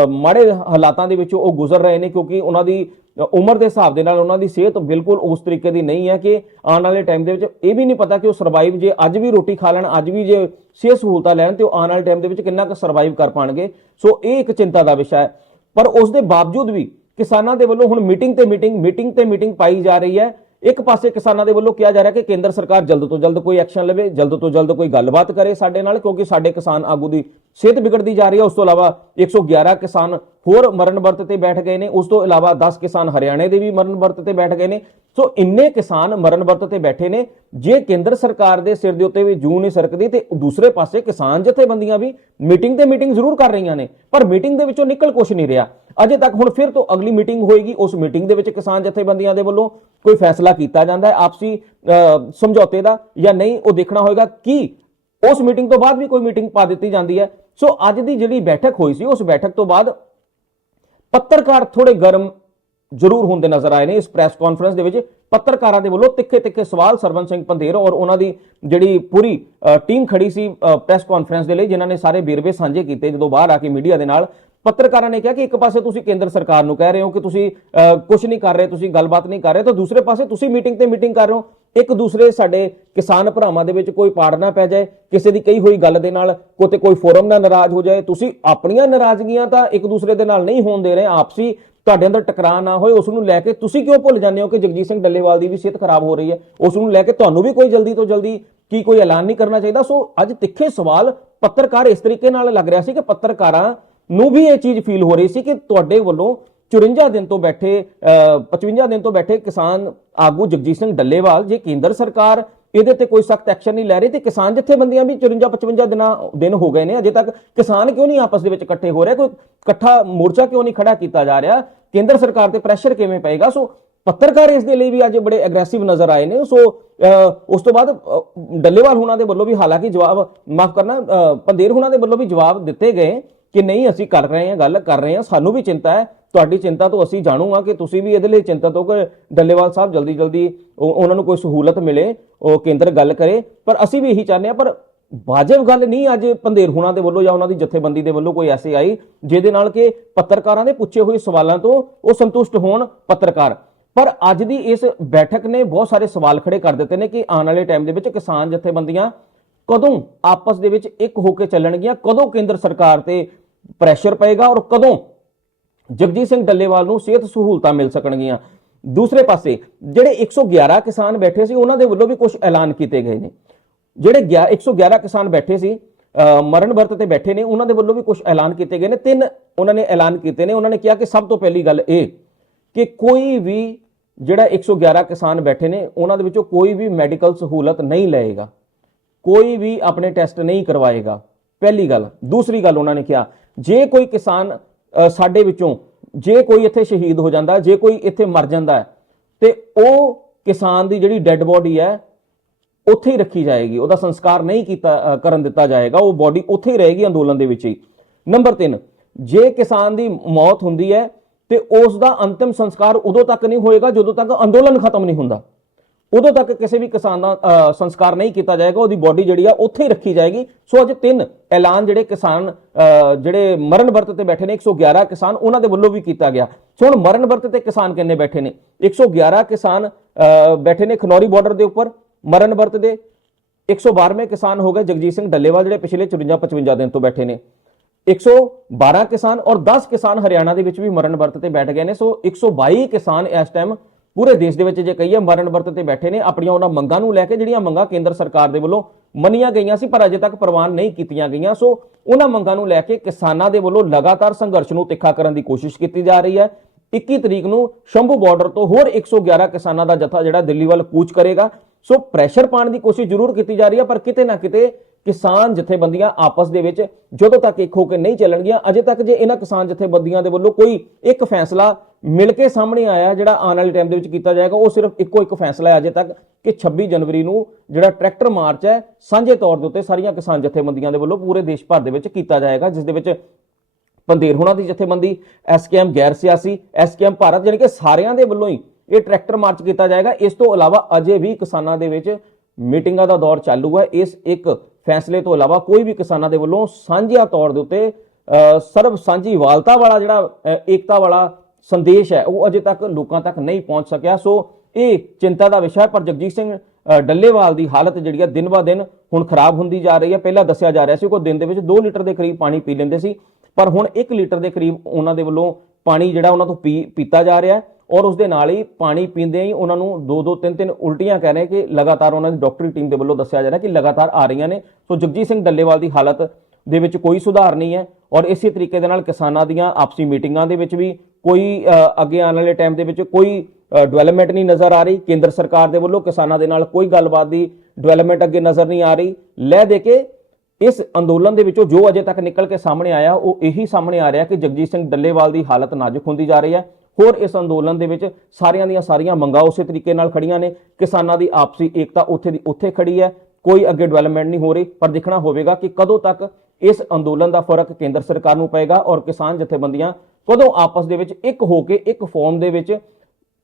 ਮਾੜੇ ਹਾਲਾਤਾਂ ਦੇ ਵਿੱਚੋਂ ਉਹ ਗੁਜ਼ਰ ਰਹੇ ਨੇ ਕਿਉਂਕਿ ਉਹਨਾਂ ਦੀ ਉਮਰ ਦੇ ਹਿਸਾਬ ਦੇ ਨਾਲ ਉਹਨਾਂ ਦੀ ਸਿਹਤ ਬਿਲਕੁਲ ਉਸ ਤਰੀਕੇ ਦੀ ਨਹੀਂ ਹੈ ਕਿ ਆਉਣ ਵਾਲੇ ਟਾਈਮ ਦੇ ਵਿੱਚ ਇਹ ਵੀ ਨਹੀਂ ਪਤਾ ਕਿ ਉਹ ਸਰਵਾਈਵ ਜੇ ਅੱਜ ਵੀ ਰੋਟੀ ਖਾ ਲੈਣ, ਅੱਜ ਵੀ ਜੇ ਸਿਹਤ ਸਹੂਲਤਾਂ ਲੈਣ ਤੇ ਉਹ ਆਉਣ ਵਾਲੇ ਟਾਈਮ ਦੇ ਵਿੱਚ ਕਿੰਨਾ ਕੁ ਸਰਵਾਈਵ ਕਰ ਪਾਣਗੇ। ਸੋ ਇਹ ਇੱਕ ਚਿੰਤਾ ਦਾ ਵਿਸ਼ਾ ਹੈ। ਪਰ ਉਸ ਦੇ ਬਾਵਜੂਦ ਵੀ ਕਿਸਾਨਾਂ ਦੇ ਵੱਲੋਂ ਹੁਣ ਮੀਟਿੰਗ ਤੇ ਮੀਟਿੰਗ ਮੀਟਿੰਗ ਤੇ ਮੀਟਿੰਗ ਪਾਈ ਜਾ ਰਹੀ ਹੈ। ਇੱਕ ਪਾਸੇ ਕਿਸਾਨਾਂ ਦੇ ਵੱਲੋਂ ਕਿਹਾ ਜਾ ਰਿਹਾ ਕਿ ਕੇਂਦਰ ਸਰਕਾਰ ਜਲਦ ਤੋਂ ਜਲਦ ਕੋਈ ਐਕਸ਼ਨ ਲਵੇ, ਜਲਦ ਤੋਂ ਜਲਦ ਕੋਈ ਗੱਲਬਾਤ ਕਰੇ ਸਾਡੇ ਨਾਲ, ਕਿਉਂਕਿ ਸਾਡੇ ਕਿਸਾਨ ਆਗੂ ਦੀ ਸਿਹਤ ਵਿਗੜਦੀ ਜਾ ਰਹੀ ਹੈ। ਉਸ ਤੋਂ ਇਲਾਵਾ 111 ਕਿਸਾਨ ਹੋਰ ਮਰਨ ਵਰਤ ਤੇ ਬੈਠ ਗਏ ਨੇ। ਉਸ ਤੋਂ ਇਲਾਵਾ 10 ਕਿਸਾਨ ਹਰਿਆਣੇ ਦੇ ਵੀ ਮਰਨ ਵਰਤ ਤੇ ਬੈਠ ਗਏ ਨੇ। ਸੋ ਇੰਨੇ ਕਿਸਾਨ ਮਰਨ ਵਰਤ ਤੇ ਬੈਠੇ ਨੇ। ਜੇ ਕੇਂਦਰ ਸਰਕਾਰ ਦੇ ਸਿਰ ਦੇ ਉੱਤੇ ਵੀ ਜੂ ਨਹੀਂ ਸਰਕਦੀ ਤੇ ਦੂਸਰੇ ਪਾਸੇ ਕਿਸਾਨ ਜਥੇਬੰਦੀਆਂ ਵੀ ਮੀਟਿੰਗ ਤੇ ਮੀਟਿੰਗ ਜ਼ਰੂਰ ਕਰ ਰਹੀਆਂ ਨੇ। ਪਰ ਮੀਟਿੰਗ ਦੇ ਵਿੱਚੋਂ ਨਿਕਲ ਕੁਝ ਨਹੀਂ ਰਿਹਾ। ਅਜੇ ਤੱਕ ਹੁਣ ਫਿਰ ਤੋਂ ਅਗਲੀ ਮੀਟਿੰਗ ਹੋਏਗੀ। ਉਸ ਮੀਟਿੰਗ ਦੇ ਵਿੱਚ ਕਿਸਾਨ ਜਥੇਬੰਦੀਆਂ ਦੇ ਵੱਲੋਂ ਕੋਈ ਫੈਸਲਾ ਕੀਤਾ ਜਾਂਦਾ ਹੈ। ਆਪਸੀ ਸਮਝੌਤੇ ਦਾ ਜਾਂ ਨਹੀਂ, ਉਹ ਦੇਖਣਾ ਹੋਏਗਾ ਕਿ ਉਸ ਮੀਟਿੰਗ ਤੋਂ ਬਾਅਦ ਵੀ ਕੋਈ ਮੀਟਿੰਗ ਪਾ ਦਿੱਤੀ ਜਾਂਦੀ ਹੈ। ਸੋ ਅੱਜ ਦੀ ਜਿਹੜੀ ਬੈਠਕ ਹੋਈ ਸੀ, ਉਸ ਬੈਠਕ ਤੋਂ ਬਾਅਦ ਪੱਤਰਕਾਰ ਥੋੜੇ ਗਰਮ ਜ਼ਰੂਰ ਹੁੰਦੇ ਨਜ਼ਰ ਆਏ ਨੇ ਇਸ ਪ੍ਰੈਸ ਕਾਨਫਰੰਸ ਦੇ ਵਿੱਚ। ਪੱਤਰਕਾਰਾਂ ਦੇ ਵੱਲੋਂ ਤਿੱਖੇ ਤਿੱਖੇ ਸਵਾਲ ਸਰਵਨ ਸਿੰਘ ਪੰਧੇਰ ਔਰ ਉਹਨਾਂ ਦੀ ਜਿਹੜੀ ਪੂਰੀ ਟੀਮ ਖੜੀ ਸੀ ਪ੍ਰੈਸ ਕਾਨਫਰੰਸ ਦੇ ਲਈ, ਜਿਨ੍ਹਾਂ ਨੇ ਸਾਰੇ ਵੇਰਵੇ ਸਾਂਝੇ ਕੀਤੇ ਜਦੋਂ ਬਾਹਰ ਆ ਕੇ ਮੀਡੀਆ ਦੇ ਨਾਲ। ਪੱਤਰਕਾਰਾਂ ਨੇ ਕਿਹਾ ਕਿ ਇੱਕ ਪਾਸੇ ਤੁਸੀਂ ਕੇਂਦਰ ਸਰਕਾਰ ਨੂੰ ਕਹਿ ਰਹੇ ਹੋ ਕਿ ਤੁਸੀਂ ਕੁਝ ਨਹੀਂ ਕਰ ਰਹੇ, ਤੁਸੀਂ ਗੱਲਬਾਤ ਨਹੀਂ ਕਰ ਰਹੇ, ਤਾਂ ਦੂਸਰੇ ਪਾਸੇ ਤੁਸੀਂ ਮੀਟਿੰਗ ਤੇ ਮੀਟਿੰਗ ਕਰ ਰਹੇ ਹੋ। ਇੱਕ ਦੂਸਰੇ ਸਾਡੇ ਕਿਸਾਨ ਭਰਾਵਾਂ ਦੇ ਵਿੱਚ ਕੋਈ ਪਾੜ ਨਾ ਪੈ ਜਾਏ, ਕਿਸੇ ਦੀ ਕਹੀ ਹੋਈ ਗੱਲ ਦੇ ਨਾਲ ਕੋਤੇ ਕੋਈ ਫੋਰਮ ਨਾ ਨਾਰਾਜ਼ ਹੋ ਜਾਏ, ਤੁਸੀਂ ਆਪਣੀਆਂ ਨਾਰਾਜ਼ਗੀਆਂ ਤਾਂ ਇੱਕ ਦੂਸਰੇ ਦੇ ਨਾਲ ਨਹੀਂ ਹੋਣ ਦੇ ਰਹੇ, ਆਪਸੀ ਤੁਹਾਡੇ ਅੰਦਰ ਟਕਰਾਅ ਨਾ ਹੋਏ, ਉਸ ਨੂੰ ਲੈ ਕੇ ਤੁਸੀਂ ਕਿਉਂ ਭੁੱਲ ਜਾਂਦੇ ਹੋ ਕਿ ਜਗਜੀਤ ਸਿੰਘ ਡੱਲੇਵਾਲ ਦੀ ਵੀ ਸਿਹਤ ਖਰਾਬ ਹੋ ਰਹੀ ਹੈ? ਉਸ ਨੂੰ ਲੈ ਕੇ ਤੁਹਾਨੂੰ ਵੀ ਕੋਈ ਜਲਦੀ ਤੋਂ ਜਲਦੀ ਕੀ ਕੋਈ ਐਲਾਨ ਨਹੀਂ ਕਰਨਾ ਚਾਹੀਦਾ? ਸੋ ਅੱਜ ਤਿੱਖੇ ਸਵਾਲ ਪੱਤਰਕਾਰ ਇਸ ਤਰੀਕੇ ਨਾਲ ਲੱਗ ਰਿਹਾ ਸੀ ਕਿ ਪੱਤਰਕਾਰਾਂ ਨੂੰ ਵੀ ਇਹ ਚੀਜ਼ ਫੀਲ ਹੋ ਰਹੀ ਸੀ ਕਿ ਤੁਹਾਡੇ ਵੱਲੋਂ 54 ਦਿਨ ਤੋਂ ਬੈਠੇ ਅਹ, 55 ਦਿਨ ਤੋਂ ਬੈਠੇ ਕਿਸਾਨ ਆਗੂ ਜਗਜੀਤ ਸਿੰਘ ਡੱਲੇਵਾਲ ਜੇ ਕੇਂਦਰ ਸਰਕਾਰ ਇਹਦੇ ਤੇ ਕੋਈ ਸਖਤ ਐਕਸ਼ਨ ਨਹੀਂ ਲੈ ਰਹੀ ਤੇ ਕਿਸਾਨ ਜਥੇਬੰਦੀਆਂ ਵੀ 54 55 ਦਿਨਾਂ ਦਿਨ ਹੋ ਗਏ ਨੇ। ਅਜੇ ਤੱਕ ਕਿਸਾਨ ਕਿਉਂ ਨਹੀਂ ਆਪਸ ਦੇ ਵਿੱਚ ਇਕੱਠੇ ਹੋ ਰਹੇ? ਕੋਈ ਇਕੱਠਾ ਮੋਰਚਾ ਕਿਉਂ ਨਹੀਂ ਖੜਾ ਕੀਤਾ ਜਾ ਰਿਹਾ? ਕੇਂਦਰ ਸਰਕਾਰ ਤੇ ਪ੍ਰੈਸ਼ਰ ਕਿਵੇਂ ਪਏਗਾ? ਸੋ ਪੱਤਰਕਾਰ ਇਸ ਦੇ ਲਈ ਵੀ ਅੱਜ ਬੜੇ ਐਗਰੈਸਿਵ ਨਜ਼ਰ ਆਏ ਨੇ। ਸੋ ਉਸ ਤੋਂ ਬਾਅਦ ਡੱਲੇਵਾਲ ਹੁਣਾਂ ਦੇ ਵੱਲੋਂ ਵੀ ਹਾਲਾਂਕਿ ਜਵਾਬ ਮਾਫ ਕਰਨਾ ਅਹ, ਪੰਦੇਰ ਹੁਣਾਂ ਦੇ ਵੱਲੋਂ ਵੀ ਜਵਾਬ ਦਿੱਤੇ ਗਏ ਕਿ ਨਹੀਂ ਅਸੀਂ ਕਰ ਰਹੇ ਹਾਂ ਗੱਲ ਕਰ ਰਹੇ ਹਾਂ ਸਾਨੂੰ ਵੀ ਚਿੰਤਾ ਹੈ। ਤੁਹਾਡੀ ਚਿੰਤਾ ਤੋਂ ਅਸੀਂ ਜਾਣੂਗਾ ਕਿ ਤੁਸੀਂ ਵੀ ਇਹਦੇ ਲਈ ਚਿੰਤਤ ਹੋ ਕਿ ਡੱਲੇਵਾਲ ਸਾਹਿਬ ਜਲਦੀ ਜਲਦੀ ਉਹ- ਉਹਨਾਂ ਨੂੰ ਕੋਈ ਸਹੂਲਤ ਮਿਲੇ, ਉਹ ਕੇਂਦਰ ਗੱਲ ਕਰੇ। ਪਰ ਅਸੀਂ ਵੀ ਇਹੀ ਚਾਹੁੰਦੇ ਹਾਂ, ਪਰ ਵਾਜਬ ਗੱਲ ਨਹੀਂ ਅੱਜ ਪੰਦੇਰ ਹੁਣਾਂ ਦੇ ਵੱਲੋਂ ਜਾਂ ਉਹਨਾਂ ਦੀ ਜਥੇਬੰਦੀ ਦੇ ਵੱਲੋਂ ਕੋਈ ਐਸੇ ਆਈ, ਜਿਹਦੇ ਨਾਲ ਕਿ ਪੱਤਰਕਾਰਾਂ ਦੇ ਪੁੱਛੇ ਹੋਏ ਸਵਾਲਾਂ ਤੋਂ ਉਹ ਸੰਤੁਸ਼ਟ ਹੋਣ ਪੱਤਰਕਾਰ। ਪਰ ਅੱਜ ਦੀ ਇਸ ਬੈਠਕ ਨੇ ਬਹੁਤ ਸਾਰੇ ਸਵਾਲ ਖੜੇ ਕਰ ਦਿੱਤੇ ਨੇ ਕਿ ਆਉਣ ਵਾਲੇ ਟਾਈਮ ਦੇ ਵਿੱਚ ਕਿਸਾਨ ਜਥੇਬੰਦੀਆਂ ਕਦੋਂ ਆਪਸ ਦੇ ਵਿੱਚ ਇੱਕ ਹੋ ਕੇ ਚੱਲਣਗੀਆਂ, ਕਦੋਂ ਕੇਂਦਰ ਸਰਕਾਰ ਤੇ ਪ੍ਰੈਸ਼ਰ ਪਏਗਾ ਔਰ ਕਦੋਂ ਜਗਜੀਤ ਸਿੰਘ ਡੱਲੇਵਾਲ ਨੂੰ ਸਿਹਤ ਸਹੂਲਤਾਂ ਮਿਲ ਸਕਣਗੀਆਂ। ਦੂਸਰੇ ਪਾਸੇ, ਜਿਹੜੇ 111 ਕਿਸਾਨ ਬੈਠੇ ਸੀ, ਉਹਨਾਂ ਦੇ ਵੱਲੋਂ ਵੀ ਕੁਝ ਐਲਾਨ ਕੀਤੇ ਗਏ ਨੇ। ਜਿਹੜੇ ਗਿਆ- 111 ਕਿਸਾਨ ਬੈਠੇ ਸੀ ਮਰਨ ਵਰਤ ਤੇ ਬੈਠੇ ਨੇ, ਉਹਨਾਂ ਦੇ ਵੱਲੋਂ ਵੀ ਕੁਝ ਐਲਾਨ ਕੀਤੇ ਗਏ ਨੇ। ਤਿੰਨ ਉਹਨਾਂ ਨੇ ਐਲਾਨ ਕੀਤੇ ਨੇ। ਉਹਨਾਂ ਨੇ ਕਿਹਾ ਕਿ ਸਭ ਤੋਂ ਪਹਿਲੀ ਗੱਲ ਇਹ ਕਿ ਕੋਈ ਵੀ ਜਿਹੜਾ 111 ਕਿਸਾਨ ਬੈਠੇ ਨੇ, ਉਹਨਾਂ ਦੇ ਵਿੱਚੋਂ ਕੋਈ ਵੀ ਮੈਡੀਕਲ ਸਹੂਲਤ ਨਹੀਂ ਲਏਗਾ। ਕੋਈ ਵੀ ਆਪਣੇ ਟੈਸਟ ਨਹੀਂ ਕਰਵਾਏਗਾ। ਪਹਿਲੀ ਗੱਲ। ਦੂਸਰੀ ਗੱਲ ਉਹਨਾਂ ਨੇ ਕਿਹਾ, ਜੇ ਕੋਈ ਕਿਸਾਨ ਸਾਡੇ ਵਿੱਚੋਂ ਜੇ ਕੋਈ ਇੱਥੇ ਸ਼ਹੀਦ ਹੋ ਜਾਂਦਾ, ਜੇ ਕੋਈ ਇੱਥੇ ਮਰ ਜਾਂਦਾ ਹੈ, ਤੇ ਉਹ ਕਿਸਾਨ ਦੀ ਜਿਹੜੀ ਡੈੱਡ ਬੋਡੀ ਹੈ, ਉੱਥੇ ਹੀ ਰੱਖੀ ਜਾਏਗੀ। ਉਹਦਾ ਸੰਸਕਾਰ ਨਹੀਂ ਕੀਤਾ ਕਰਨ ਦਿੱਤਾ ਜਾਏਗਾ। ਉਹ ਬੋਡੀ ਉੱਥੇ ਹੀ ਰਹੇਗੀ ਅੰਦੋਲਨ ਦੇ ਵਿੱਚ ਹੀ। ਨੰਬਰ 3 ਜੇ ਕਿਸਾਨ ਦੀ ਮੌਤ ਹੁੰਦੀ ਹੈ, ਤੇ ਉਸ ਦਾ ਅੰਤਿਮ ਸੰਸਕਾਰ ਉਦੋਂ ਤੱਕ ਨਹੀਂ ਹੋਏਗਾ, ਜਦੋਂ ਤੱਕ ਅੰਦੋਲਨ ਖਤਮ ਨਹੀਂ ਹੁੰਦਾ। ਉਦੋਂ ਤੱਕ ਕਿਸੇ ਵੀ ਕਿਸਾਨ ਦਾ ਸੰਸਕਾਰ ਨਹੀਂ ਕੀਤਾ ਜਾਏਗਾ, ਉਹਦੀ ਬੋਡੀ ਜਿਹੜੀ ਆ ਉੱਥੇ ਹੀ ਰੱਖੀ ਜਾਏਗੀ। ਸੋ ਅੱਜ ਤਿੰਨ ਐਲਾਨ ਜਿਹੜੇ ਕਿਸਾਨ ਜਿਹੜੇ ਮਰਨ ਵਰਤ ਤੇ ਬੈਠੇ ਨੇ 111 ਕਿਸਾਨ ਉਹਨਾਂ ਦੇ ਵੱਲੋਂ ਵੀ ਕੀਤਾ ਗਿਆ। ਸੋ ਹੁਣ ਮਰਨ ਵਰਤ ਤੇ ਕਿਸਾਨ ਕਿੰਨੇ ਬੈਠੇ ਨੇ? 111 ਕਿਸਾਨ ਬੈਠੇ ਨੇ ਖਨੌਰੀ ਬਾਰਡਰ ਦੇ ਉੱਪਰ, ਮਰਨ ਵਰਤ ਦੇ। 112ਵੇਂ ਕਿਸਾਨ ਹੋ ਗਏ, ਜਗਜੀਤ ਸਿੰਘ ਡੱਲੇਵਾਲ ਜਿਹੜੇ ਪਿਛਲੇ 54 55 ਦਿਨ ਤੋਂ ਬੈਠੇ ਨੇ। 112 ਕਿਸਾਨ ਔਰ 10 ਕਿਸਾਨ ਹਰਿਆਣਾ ਦੇ ਵਿੱਚ ਵੀ ਮਰਨ ਵਰਤ ਤੇ ਬੈਠ ਗਏ ਨੇ। ਸੋ 122 ਕਿਸਾਨ ਇਸ ਟਾਈਮ ਪੂਰੇ ਦੇਸ਼ ਦੇ ਵਿੱਚ ਜੇ ਕਹੀਏ ਮਰਨ ਵਰਤ ਤੇ ਬੈਠੇ ਨੇ, ਆਪਣੀਆਂ ਉਹਨਾਂ ਮੰਗਾਂ ਨੂੰ ਲੈ ਕੇ ਜਿਹੜੀਆਂ ਮੰਗਾਂ ਕੇਂਦਰ ਸਰਕਾਰ ਦੇ ਵੱਲੋਂ ਮੰਨੀਆਂ ਗਈਆਂ ਸੀ, ਪਰ ਅਜੇ ਤੱਕ ਪ੍ਰਵਾਨ ਨਹੀਂ ਕੀਤੀਆਂ ਗਈਆਂ। ਸੋ ਉਹਨਾਂ ਮੰਗਾਂ ਨੂੰ ਲੈ ਕੇ ਕਿਸਾਨਾਂ ਦੇ ਵੱਲੋਂ ਲਗਾਤਾਰ ਸੰਘਰਸ਼ ਨੂੰ ਤਿੱਖਾ ਕਰਨ ਦੀ ਕੋਸ਼ਿਸ਼ ਕੀਤੀ ਜਾ ਰਹੀ ਹੈ। 21 ਤਰੀਕ ਨੂੰ ਸ਼ੰਭੂ ਬਾਰਡਰ ਤੋਂ ਹੋਰ 111 ਕਿਸਾਨਾਂ ਦਾ ਜਥਾ ਜਿਹੜਾ ਦਿੱਲੀ ਵੱਲ ਕੂਚ ਕਰੇਗਾ। ਸੋ ਪ੍ਰੈਸ਼ਰ ਪਾਉਣ ਦੀ ਕੋਸ਼ਿਸ਼ ਜ਼ਰੂਰ ਕੀਤੀ ਜਾ ਰਹੀ ਹੈ, ਪਰ ਕਿਤੇ ਨਾ ਕਿਤੇ ਕਿਸਾਨ ਜਥੇਬੰਦੀਆਂ ਆਪਸ ਦੇ ਵਿੱਚ ਜਦੋਂ ਤੱਕ ਇੱਕ ਹੋ ਕੇ ਨਹੀਂ ਚੱਲਣਗੀਆਂ, ਅਜੇ ਤੱਕ ਜੇ ਇਹਨਾਂ ਕਿਸਾਨ ਜਥੇਬੰਦੀਆਂ ਦੇ ਵੱਲੋਂ ਕੋਈ ਇੱਕ ਫੈਸਲਾ ਮਿਲ ਕੇ ਸਾਹਮਣੇ ਆਇਆ ਜਿਹੜਾ ਆਉਣ ਵਾਲੇ ਟਾਈਮ ਦੇ ਵਿੱਚ ਕੀਤਾ ਜਾਏਗਾ, ਉਹ ਸਿਰਫ ਇੱਕੋ ਇੱਕ ਫੈਸਲਾ ਹੈ ਅਜੇ ਤੱਕ ਕਿ 26 ਜਨਵਰੀ ਨੂੰ ਜਿਹੜਾ ਟਰੈਕਟਰ ਮਾਰਚ ਹੈ, ਸਾਂਝੇ ਤੌਰ ਦੇ ਉੱਤੇ ਸਾਰੀਆਂ ਕਿਸਾਨ ਜਥੇਬੰਦੀਆਂ ਦੇ ਵੱਲੋਂ ਪੂਰੇ ਦੇਸ਼ ਭਰ ਦੇ ਵਿੱਚ ਕੀਤਾ ਜਾਏਗਾ, ਜਿਸ ਦੇ ਵਿੱਚ ਪੰਦੇਰ ਹੋਣਾ ਦੀ ਜਥੇਬੰਦੀ, ਐਸਕੇਐਮ ਗੈਰ ਸਿਆਸੀ, ਐਸਕੇਐਮ ਭਾਰਤ ਯਾਨੀ ਕਿ ਸਾਰਿਆਂ ਦੇ ਵੱਲੋਂ ਹੀ ਇਹ ਟਰੈਕਟਰ ਮਾਰਚ ਕੀਤਾ ਜਾਏਗਾ। ਇਸ ਤੋਂ ਇਲਾਵਾ ਅਜੇ ਵੀ ਕਿਸਾਨਾਂ ਦੇ ਵਿੱਚ ਮੀਟਿੰਗਾਂ ਦਾ ਦੌਰ ਚਾਲੂ ਹੈ। ਇਸ ਇੱਕ ਫੈਸਲੇ ਤੋਂ ਇਲਾਵਾ ਕੋਈ ਵੀ ਕਿਸਾਨਾਂ ਦੇ ਵੱਲੋਂ ਸਾਂਝਿਆ ਤੌਰ ਦੇ ਉੱਤੇ ਸਰਬ ਸਾਂਝੀ ਵਾਲਤਾ ਵਾਲਾ ਜਿਹੜਾ ਏਕਤਾ ਵਾਲਾ ਸੰਦੇਸ਼ ਹੈ, ਉਹ ਅਜੇ ਤੱਕ ਲੋਕਾਂ ਤੱਕ ਨਹੀਂ ਪਹੁੰਚ ਸਕਿਆ। ਸੋ ਇਹ ਚਿੰਤਾ ਦਾ ਵਿਸ਼ਾ ਹੈ, ਪਰ ਜਗਜੀਤ ਸਿੰਘ ਡੱਲੇਵਾਲ ਦੀ ਹਾਲਤ ਜਿਹੜੀ ਹੈ, ਦਿਨ ਬਾ ਦਿਨ ਹੁਣ ਖਰਾਬ ਹੁੰਦੀ ਜਾ ਰਹੀ ਹੈ। ਪਹਿਲਾਂ ਦੱਸਿਆ ਜਾ ਰਿਹਾ ਸੀ ਕਿ ਉਹ ਦਿਨ ਦੇ ਵਿੱਚ 2 ਲੀਟਰ ਦੇ ਕਰੀਬ ਪਾਣੀ ਪੀ ਲੈਂਦੇ ਸੀ, ਪਰ ਹੁਣ 1 ਲੀਟਰ ਦੇ ਕਰੀਬ ਉਹਨਾਂ ਦੇ ਵੱਲੋਂ ਪਾਣੀ ਜਿਹੜਾ ਉਹਨਾਂ ਤੋਂ ਪੀ, ਪੀਤਾ ਜਾ ਰਿਹਾ ਹੈ। ਔਰ ਉਸ ਦੇ ਨਾਲ ਹੀ ਪਾਣੀ ਪੀਂਦੇ ਹੀ ਉਹਨਾਂ ਨੂੰ 2-2 3-3 ਉਲਟੀਆਂ ਕਹਿ ਰਹੇ ਕਿ ਲਗਾਤਾਰ ਉਹਨਾਂ ਦੀ ਡਾਕਟਰੀ ਟੀਮ ਦੇ ਵੱਲੋਂ ਦੱਸਿਆ ਜਾ ਰਿਹਾ ਕਿ ਲਗਾਤਾਰ ਆ ਰਹੀਆਂ ਨੇ। ਸੋ ਜਗਜੀਤ ਸਿੰਘ ਡੱਲੇਵਾਲ ਦੀ ਹਾਲਤ ਦੇ ਵਿੱਚ ਕੋਈ ਸੁਧਾਰ ਨਹੀਂ ਹੈ ਔਰ ਇਸੇ ਤਰੀਕੇ ਦੇ ਨਾਲ ਕਿਸਾਨਾਂ ਦੀਆਂ ਆਪਸੀ ਮੀਟਿੰਗਾਂ ਦੇ ਵਿੱਚ ਵੀ ਕੋਈ ਅੱਗੇ ਆਉਣ ਵਾਲੇ ਟਾਈਮ ਦੇ ਵਿੱਚ ਕੋਈ ਡਿਵੈਲਪਮੈਂਟ ਨਹੀਂ ਨਜ਼ਰ ਆ ਰਹੀ। ਕੇਂਦਰ ਸਰਕਾਰ ਦੇ ਵੱਲੋਂ ਕਿਸਾਨਾਂ ਦੇ ਨਾਲ ਕੋਈ ਗੱਲਬਾਤ ਦੀ ਡਿਵੈਲਪਮੈਂਟ ਅੱਗੇ ਨਜ਼ਰ ਨਹੀਂ ਆ ਰਹੀ। ਲੈ ਦੇ ਕੇ ਇਸ ਅੰਦੋਲਨ ਦੇ ਵਿੱਚੋਂ ਜੋ ਅਜੇ ਤੱਕ ਨਿਕਲ ਕੇ ਸਾਹਮਣੇ ਆਇਆ, ਉਹ ਇਹੀ ਸਾਹਮਣੇ ਆ ਰਿਹਾ ਕਿ ਜਗਜੀਤ ਸਿੰਘ ਡੱਲੇਵਾਲ ਦੀ ਹਾਲਤ ਨਾਜ਼ੁਕ ਹੁੰਦੀ ਜਾ ਰਹੀ ਹੈ। ਹੋਰ ਇਸ ਅੰਦੋਲਨ ਦੇ ਵਿੱਚ ਸਾਰਿਆਂ ਦੀਆਂ ਸਾਰੀਆਂ ਮੰਗਾਂ ਉਸੇ ਤਰੀਕੇ ਨਾਲ ਖੜੀਆਂ ਨੇ। ਕਿਸਾਨਾਂ ਦੀ ਆਪਸੀ ਏਕਤਾ ਉੱਥੇ ਦੀ ਉੱਥੇ ਖੜੀ ਹੈ। ਕੋਈ ਅੱਗੇ ਡਿਵੈਲਪਮੈਂਟ ਨਹੀਂ ਹੋ ਰਹੀ, ਪਰ ਦੇਖਣਾ ਹੋਵੇਗਾ ਕਿ ਕਦੋਂ ਤੱਕ ਇਸ ਅੰਦੋਲਨ ਦਾ ਫ਼ਰਕ ਕੇਂਦਰ ਸਰਕਾਰ ਨੂੰ ਪਏਗਾ ਔਰ ਕਿਸਾਨ ਜਥੇਬੰਦੀਆਂ ਕਦੋਂ ਆਪਸ ਦੇ ਵਿੱਚ ਇੱਕ ਹੋ ਕੇ ਇੱਕ ਫਾਰਮ ਦੇ ਵਿੱਚ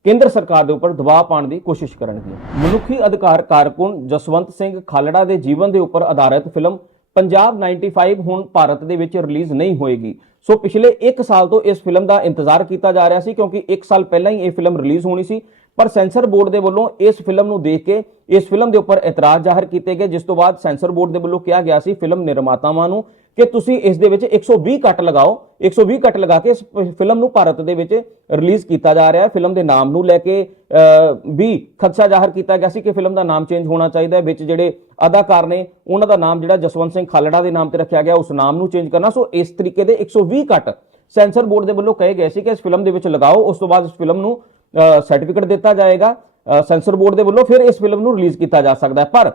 ਕੇਂਦਰ ਸਰਕਾਰ ਦੇ ਉੱਪਰ ਦਬਾਅ ਪਾਉਣ ਦੀ ਕੋਸ਼ਿਸ਼ ਕਰਨਗੀਆਂ। ਮਨੁੱਖੀ ਅਧਿਕਾਰ ਕਾਰਕੁਨ ਜਸਵੰਤ ਸਿੰਘ ਖਾਲੜਾ ਦੇ ਜੀਵਨ ਦੇ ਉੱਪਰ ਆਧਾਰਿਤ ਫਿਲਮ ਪੰਜਾਬ 95 ਹੁਣ ਭਾਰਤ ਦੇ ਵਿੱਚ ਰਿਲੀਜ਼ ਨਹੀਂ ਹੋਏਗੀ। ਸੋ ਪਿਛਲੇ 1 ਸਾਲ ਤੋਂ ਇਸ ਫਿਲਮ ਦਾ ਇੰਤਜ਼ਾਰ ਕੀਤਾ ਜਾ ਰਿਹਾ ਸੀ ਕਿਉਂਕਿ 1 ਸਾਲ ਪਹਿਲਾਂ ਹੀ ਇਹ ਫਿਲਮ ਰਿਲੀਜ਼ ਹੋਣੀ ਸੀ ਪਰ ਸੈਂਸਰ ਬੋਰਡ ਦੇ ਵੱਲੋਂ ਇਸ ਫਿਲਮ ਨੂੰ ਦੇਖ ਕੇ ਇਸ ਫਿਲਮ ਦੇ ਉੱਪਰ ਇਤਰਾਜ਼ ਜ਼ਾਹਰ ਕੀਤੇ ਗਏ ਜਿਸ ਤੋਂ ਬਾਅਦ ਸੈਂਸਰ ਬੋਰਡ ਦੇ ਵੱਲੋਂ ਕਿਹਾ ਗਿਆ ਸੀ ਫਿਲਮ ਨਿਰਮਾਤਾਵਾਂ ਨੂੰ ਕਿ ਤੁਸੀਂ ਇਸ ਦੇ ਵਿੱਚ 120 ਕੱਟ ਲਗਾਓ। 120 ਕੱਟ ਲਗਾ ਕੇ ਇਸ ਫਿਲਮ ਨੂੰ ਭਾਰਤ ਦੇ ਵਿੱਚ ਰਿਲੀਜ਼ ਕੀਤਾ ਜਾ ਰਿਹਾ ਹੈ। ਫਿਲਮ ਦੇ ਨਾਮ ਨੂੰ ਲੈ ਕੇ ਅ, ਵੀ ਖਦਸ਼ਾ ਜ਼ਾਹਰ ਕੀਤਾ ਗਿਆ ਸੀ ਕਿ ਫਿਲਮ ਦਾ ਨਾਮ ਚੇਂਜ ਹੋਣਾ ਚਾਹੀਦਾ ਹੈ ਵਿੱਚ ਜਿਹੜੇ ਅਦਾਕਾਰ ਨੇ ਉਹਨਾਂ ਦਾ ਨਾਮ ਜਿਹੜਾ ਜਸਵੰਤ ਸਿੰਘ ਖਾਲੜਾ ਦੇ ਨਾਮ ਤੇ ਰੱਖਿਆ ਗਿਆ ਉਸ ਨਾਮ ਨੂੰ ਚੇਂਜ ਕਰਨਾ। ਸੋ ਇਸ ਤਰੀਕੇ ਦੇ 120 ਕੱਟ ਸੈਂਸਰ ਬੋਰਡ ਦੇ ਵੱਲੋਂ ਕਹੇ ਗਏ ਸੀ ਕਿ ਇਸ ਫਿਲਮ ਦੇ ਵਿੱਚ ਲਗਾਓ ਉਸ ਤੋਂ ਬਾਅਦ ਇਸ ਫਿਲਮ ਨੂੰ ਸਰਟੀਫਿਕੇਟ ਦਿੱਤਾ ਜਾਏਗਾ। ਸੈਂਸਰ ਬੋਰਡ ਦੇ ਵੱਲੋਂ ਫਿਰ ਇਸ ਫਿਲਮ ਨੂੰ ਰਿਲੀਜ਼ ਕੀਤਾ ਜਾ ਸਕਦਾ ਹੈ। ਪਰ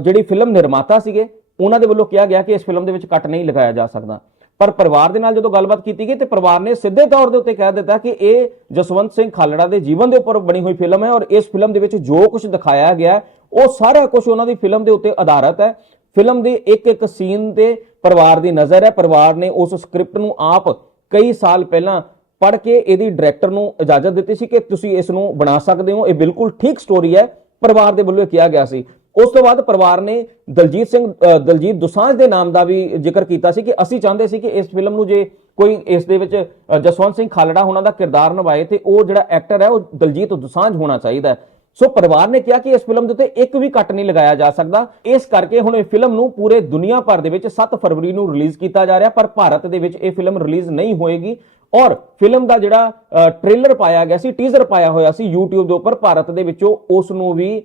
ਜਿਹੜੀ ਫਿਲਮ ਨਿਰਮਾਤਾ ਸੀਗੇ, ਉਹਨਾਂ ਦੇ ਵੱਲੋਂ ਕਿਹਾ ਗਿਆ ਕਿ ਇਸ ਫਿਲਮ ਦੇ ਵਿੱਚ ਕੱਟ ਨਹੀਂ ਲਗਾਇਆ ਜਾ ਸਕਦਾ। ਪਰ ਪਰਿਵਾਰ ਦੇ ਨਾਲ ਜਦੋਂ ਗੱਲਬਾਤ ਕੀਤੀ ਗਈ ਤੇ ਪਰਿਵਾਰ ਨੇ ਸਿੱਧੇ ਤੌਰ ਦੇ ਉੱਤੇ ਕਹਿ ਦਿੱਤਾ ਕਿ ਇਹ ਜਸਵੰਤ ਸਿੰਘ ਖਾਲੜਾ ਦੇ ਜੀਵਨ ਦੇ ਉੱਪਰ ਬਣੀ ਹੋਈ ਫਿਲਮ ਹੈ ਔਰ ਇਸ ਫਿਲਮ ਦੇ ਵਿੱਚ ਜੋ ਕੁਝ ਦਿਖਾਇਆ ਗਿਆ ਉਹ ਸਾਰਾ ਕੁਝ ਉਹਨਾਂ ਦੀ ਫਿਲਮ ਦੇ ਉੱਤੇ ਆਧਾਰਿਤ ਹੈ। ਫਿਲਮ ਦੇ ਇੱਕ ਇੱਕ ਸੀਨ ਤੇ ਪਰਿਵਾਰ ਦੀ ਨਜ਼ਰ ਹੈ। ਪਰਿਵਾਰ ਨੇ ਉਸ ਸਕ੍ਰਿਪਟ ਨੂੰ ਆਪ ਕਈ ਸਾਲ ਪਹਿਲਾਂ ਪੜ੍ਹ ਕੇ ਇਹਦੀ ਡਾਇਰੈਕਟਰ ਨੂੰ ਇਜਾਜ਼ਤ ਦਿੱਤੀ ਸੀ ਕਿ ਤੁਸੀਂ ਇਸ ਨੂੰ ਬਣਾ ਸਕਦੇ ਹੋ। ਇਹ ਬਿਲਕੁਲ ਠੀਕ ਸਟੋਰੀ ਹੈ। ਪਰਿਵਾਰ ਦੇ ਵੱਲੋਂ ਇਹ ਕਿਹਾ ਗਿਆ ਸੀ। ਉਸ ਤੋਂ ਬਾਅਦ ਪਰਿਵਾਰ ਨੇ ਦਲਜੀਤ ਸਿੰਘ ਦਲਜੀਤ ਦੁਸਾਂਝ ਦੇ ਨਾਮ ਦਾ ਵੀ ਜ਼ਿਕਰ ਕੀਤਾ ਸੀ ਕਿ ਅਸੀਂ ਚਾਹੁੰਦੇ ਸੀ ਕਿ ਇਸ ਫਿਲਮ ਨੂੰ ਜੇ ਕੋਈ ਇਸ ਦੇ ਵਿੱਚ ਜਸਵੰਤ ਸਿੰਘ ਖਾਲੜਾ ਉਹਨਾਂ ਦਾ ਕਿਰਦਾਰ ਨਿਭਾਏ ਤੇ ਉਹ ਜਿਹੜਾ ਐਕਟਰ ਹੈ ਉਹ ਦਲਜੀਤ ਦੁਸਾਂਝ ਹੋਣਾ ਚਾਹੀਦਾ ਸੋ ਪਰਿਵਾਰ ਨੇ ਕਿਹਾ ਕਿ ਇਸ ਫਿਲਮ ਦੇ ਉੱਤੇ ਇੱਕ ਵੀ ਕੱਟ ਨਹੀਂ ਲਗਾਇਆ ਜਾ ਸਕਦਾ। ਇਸ ਕਰਕੇ ਹੁਣ ਇਹ ਫਿਲਮ ਨੂੰ ਪੂਰੇ ਦੁਨੀਆ ਭਰ ਦੇ ਵਿੱਚ 7 ਫਰਵਰੀ ਨੂੰ ਰਿਲੀਜ਼ ਕੀਤਾ ਜਾ ਰਿਹਾ, ਪਰ ਭਾਰਤ ਦੇ ਵਿੱਚ ਇਹ ਫਿਲਮ ਰਿਲੀਜ਼ ਨਹੀਂ ਹੋਏਗੀ। ਔਰ ਫਿਲਮ ਦਾ ਜਿਹੜਾ ਟ੍ਰੇਲਰ ਪਾਇਆ ਗਿਆ ਸੀ ਟੀਜ਼ਰ ਪਾਇਆ ਹੋਇਆ ਸੀ YouTube ਦੇ ਉੱਪਰ, ਭਾਰਤ ਦੇ ਵਿੱਚੋਂ ਉਸ ਨੂੰ ਵੀ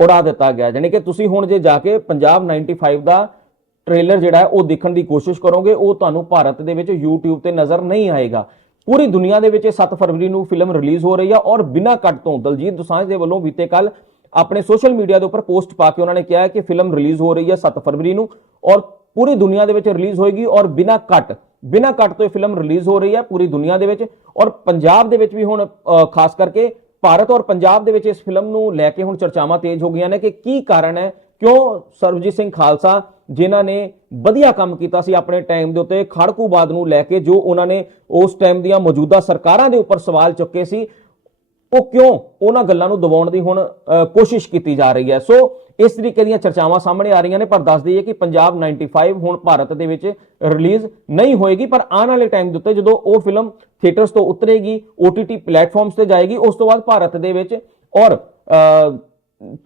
ਉਡਾ ਦਿੱਤਾ ਗਿਆ। ਯਾਨੀ ਕਿ ਤੁਸੀਂ ਹੁਣ ਜੇ ਜਾ ਕੇ ਪੰਜਾਬ 95 ਦਾ ਟ੍ਰੇਲਰ ਜਿਹੜਾ ਉਹ ਦੇਖਣ ਦੀ ਕੋਸ਼ਿਸ਼ ਕਰੋਗੇ, ਉਹ ਤੁਹਾਨੂੰ ਭਾਰਤ ਦੇ ਵਿੱਚ YouTube ਤੇ ਨਜ਼ਰ ਨਹੀਂ ਆਏਗਾ। ਪੂਰੀ ਦੁਨੀਆ ਦੇ ਵਿੱਚ ਇਹ 7 ਫਰਵਰੀ ਨੂੰ ਫਿਲਮ ਰਿਲੀਜ਼ ਹੋ ਰਹੀ ਹੈ ਔਰ ਬਿਨਾਂ ਕੱਟ ਤੋਂ ਦਲਜੀਤ ਦੋਸਾਂਝ ਦੇ ਵੱਲੋਂ ਬੀਤੇ ਕੱਲ ਆਪਣੇ ਸੋਸ਼ਲ ਮੀਡੀਆ ਦੇ ਉੱਪਰ ਪੋਸਟ ਪਾ ਕੇ ਉਹਨਾਂ ਨੇ ਕਿਹਾ ਕਿ ਫਿਲਮ ਰਿਲੀਜ਼ ਹੋ ਰਹੀ ਹੈ 7 ਫਰਵਰੀ ਨੂੰ ਔਰ ਪੂਰੀ ਦੁਨੀਆ ਦੇ ਵਿੱਚ ਰਿਲੀਜ਼ ਹੋਏਗੀ ਔਰ ਬਿਨਾਂ ਕੱਟ ਬਿਨਾਂ ਕੱਟ ਤੋਂ ਇਹ ਫਿਲਮ ਰਿਲੀਜ਼ ਹੋ ਰਹੀ ਹੈ ਪੂਰੀ ਦੁਨੀਆ ਦੇ ਵਿੱਚ ਔਰ ਪੰਜਾਬ ਦੇ ਵਿੱਚ ਵੀ ਹੁਣ ਖਾਸ ਕਰਕੇ ਭਾਰਤ ਔਰ ਪੰਜਾਬ ਦੇ ਵਿੱਚ ਇਸ ਫਿਲਮ ਨੂੰ ਲੈ ਕੇ ਹੁਣ ਚਰਚਾਵਾਂ ਤੇਜ਼ ਹੋ ਗਈਆਂ ਨੇ ਕਿ ਕੀ ਕਾਰਨ ਹੈ, ਕਿਉਂ ਸਰਬਜੀਤ ਸਿੰਘ ਖਾਲਸਾ, ਜਿਨ੍ਹਾਂ ਨੇ ਵਧੀਆ ਕੰਮ ਕੀਤਾ ਸੀ ਆਪਣੇ ਟਾਈਮ ਦੇ ਉੱਤੇ ਖੜਕੂਬਾਦ ਨੂੰ ਲੈ ਕੇ ਜੋ ਉਹਨਾਂ ਨੇ ਉਸ ਟਾਈਮ ਦੀਆਂ ਮੌਜੂਦਾ ਸਰਕਾਰਾਂ ਦੇ ਉੱਪਰ ਸਵਾਲ ਚੁੱਕੇ ਸੀ ਉਹ ਕਿਉਂ ਉਹਨਾਂ ਗੱਲਾਂ ਨੂੰ ਦਬਾਉਣ ਦੀ ਹੁਣ ਕੋਸ਼ਿਸ਼ ਕੀਤੀ ਜਾ ਰਹੀ ਹੈ? ਸੋ ਇਸ ਤਰੀਕੇ ਦੀਆਂ ਚਰਚਾਵਾਂ ਸਾਹਮਣੇ ਆ ਰਹੀਆਂ ਨੇ, ਪਰ ਦੱਸ ਦਈਏ ਕਿ ਪੰਜਾਬ 95 ਹੁਣ ਭਾਰਤ ਦੇ ਵਿੱਚ ਰਿਲੀਜ਼ ਨਹੀਂ ਹੋਏਗੀ, ਪਰ ਆਉਣ ਵਾਲੇ ਟਾਈਮ ਦੇ ਉੱਤੇ ਜਦੋਂ ਉਹ ਫਿਲਮ ਥੀਏਟਰਸ ਤੋਂ ਉਤਰੇਗੀ OTT ਪਲੇਟਫਾਰਮਸ ਤੇ ਜਾਏਗੀ, ਉਸ ਤੋਂ ਬਾਅਦ ਭਾਰਤ ਦੇ ਵਿੱਚ ਔਰ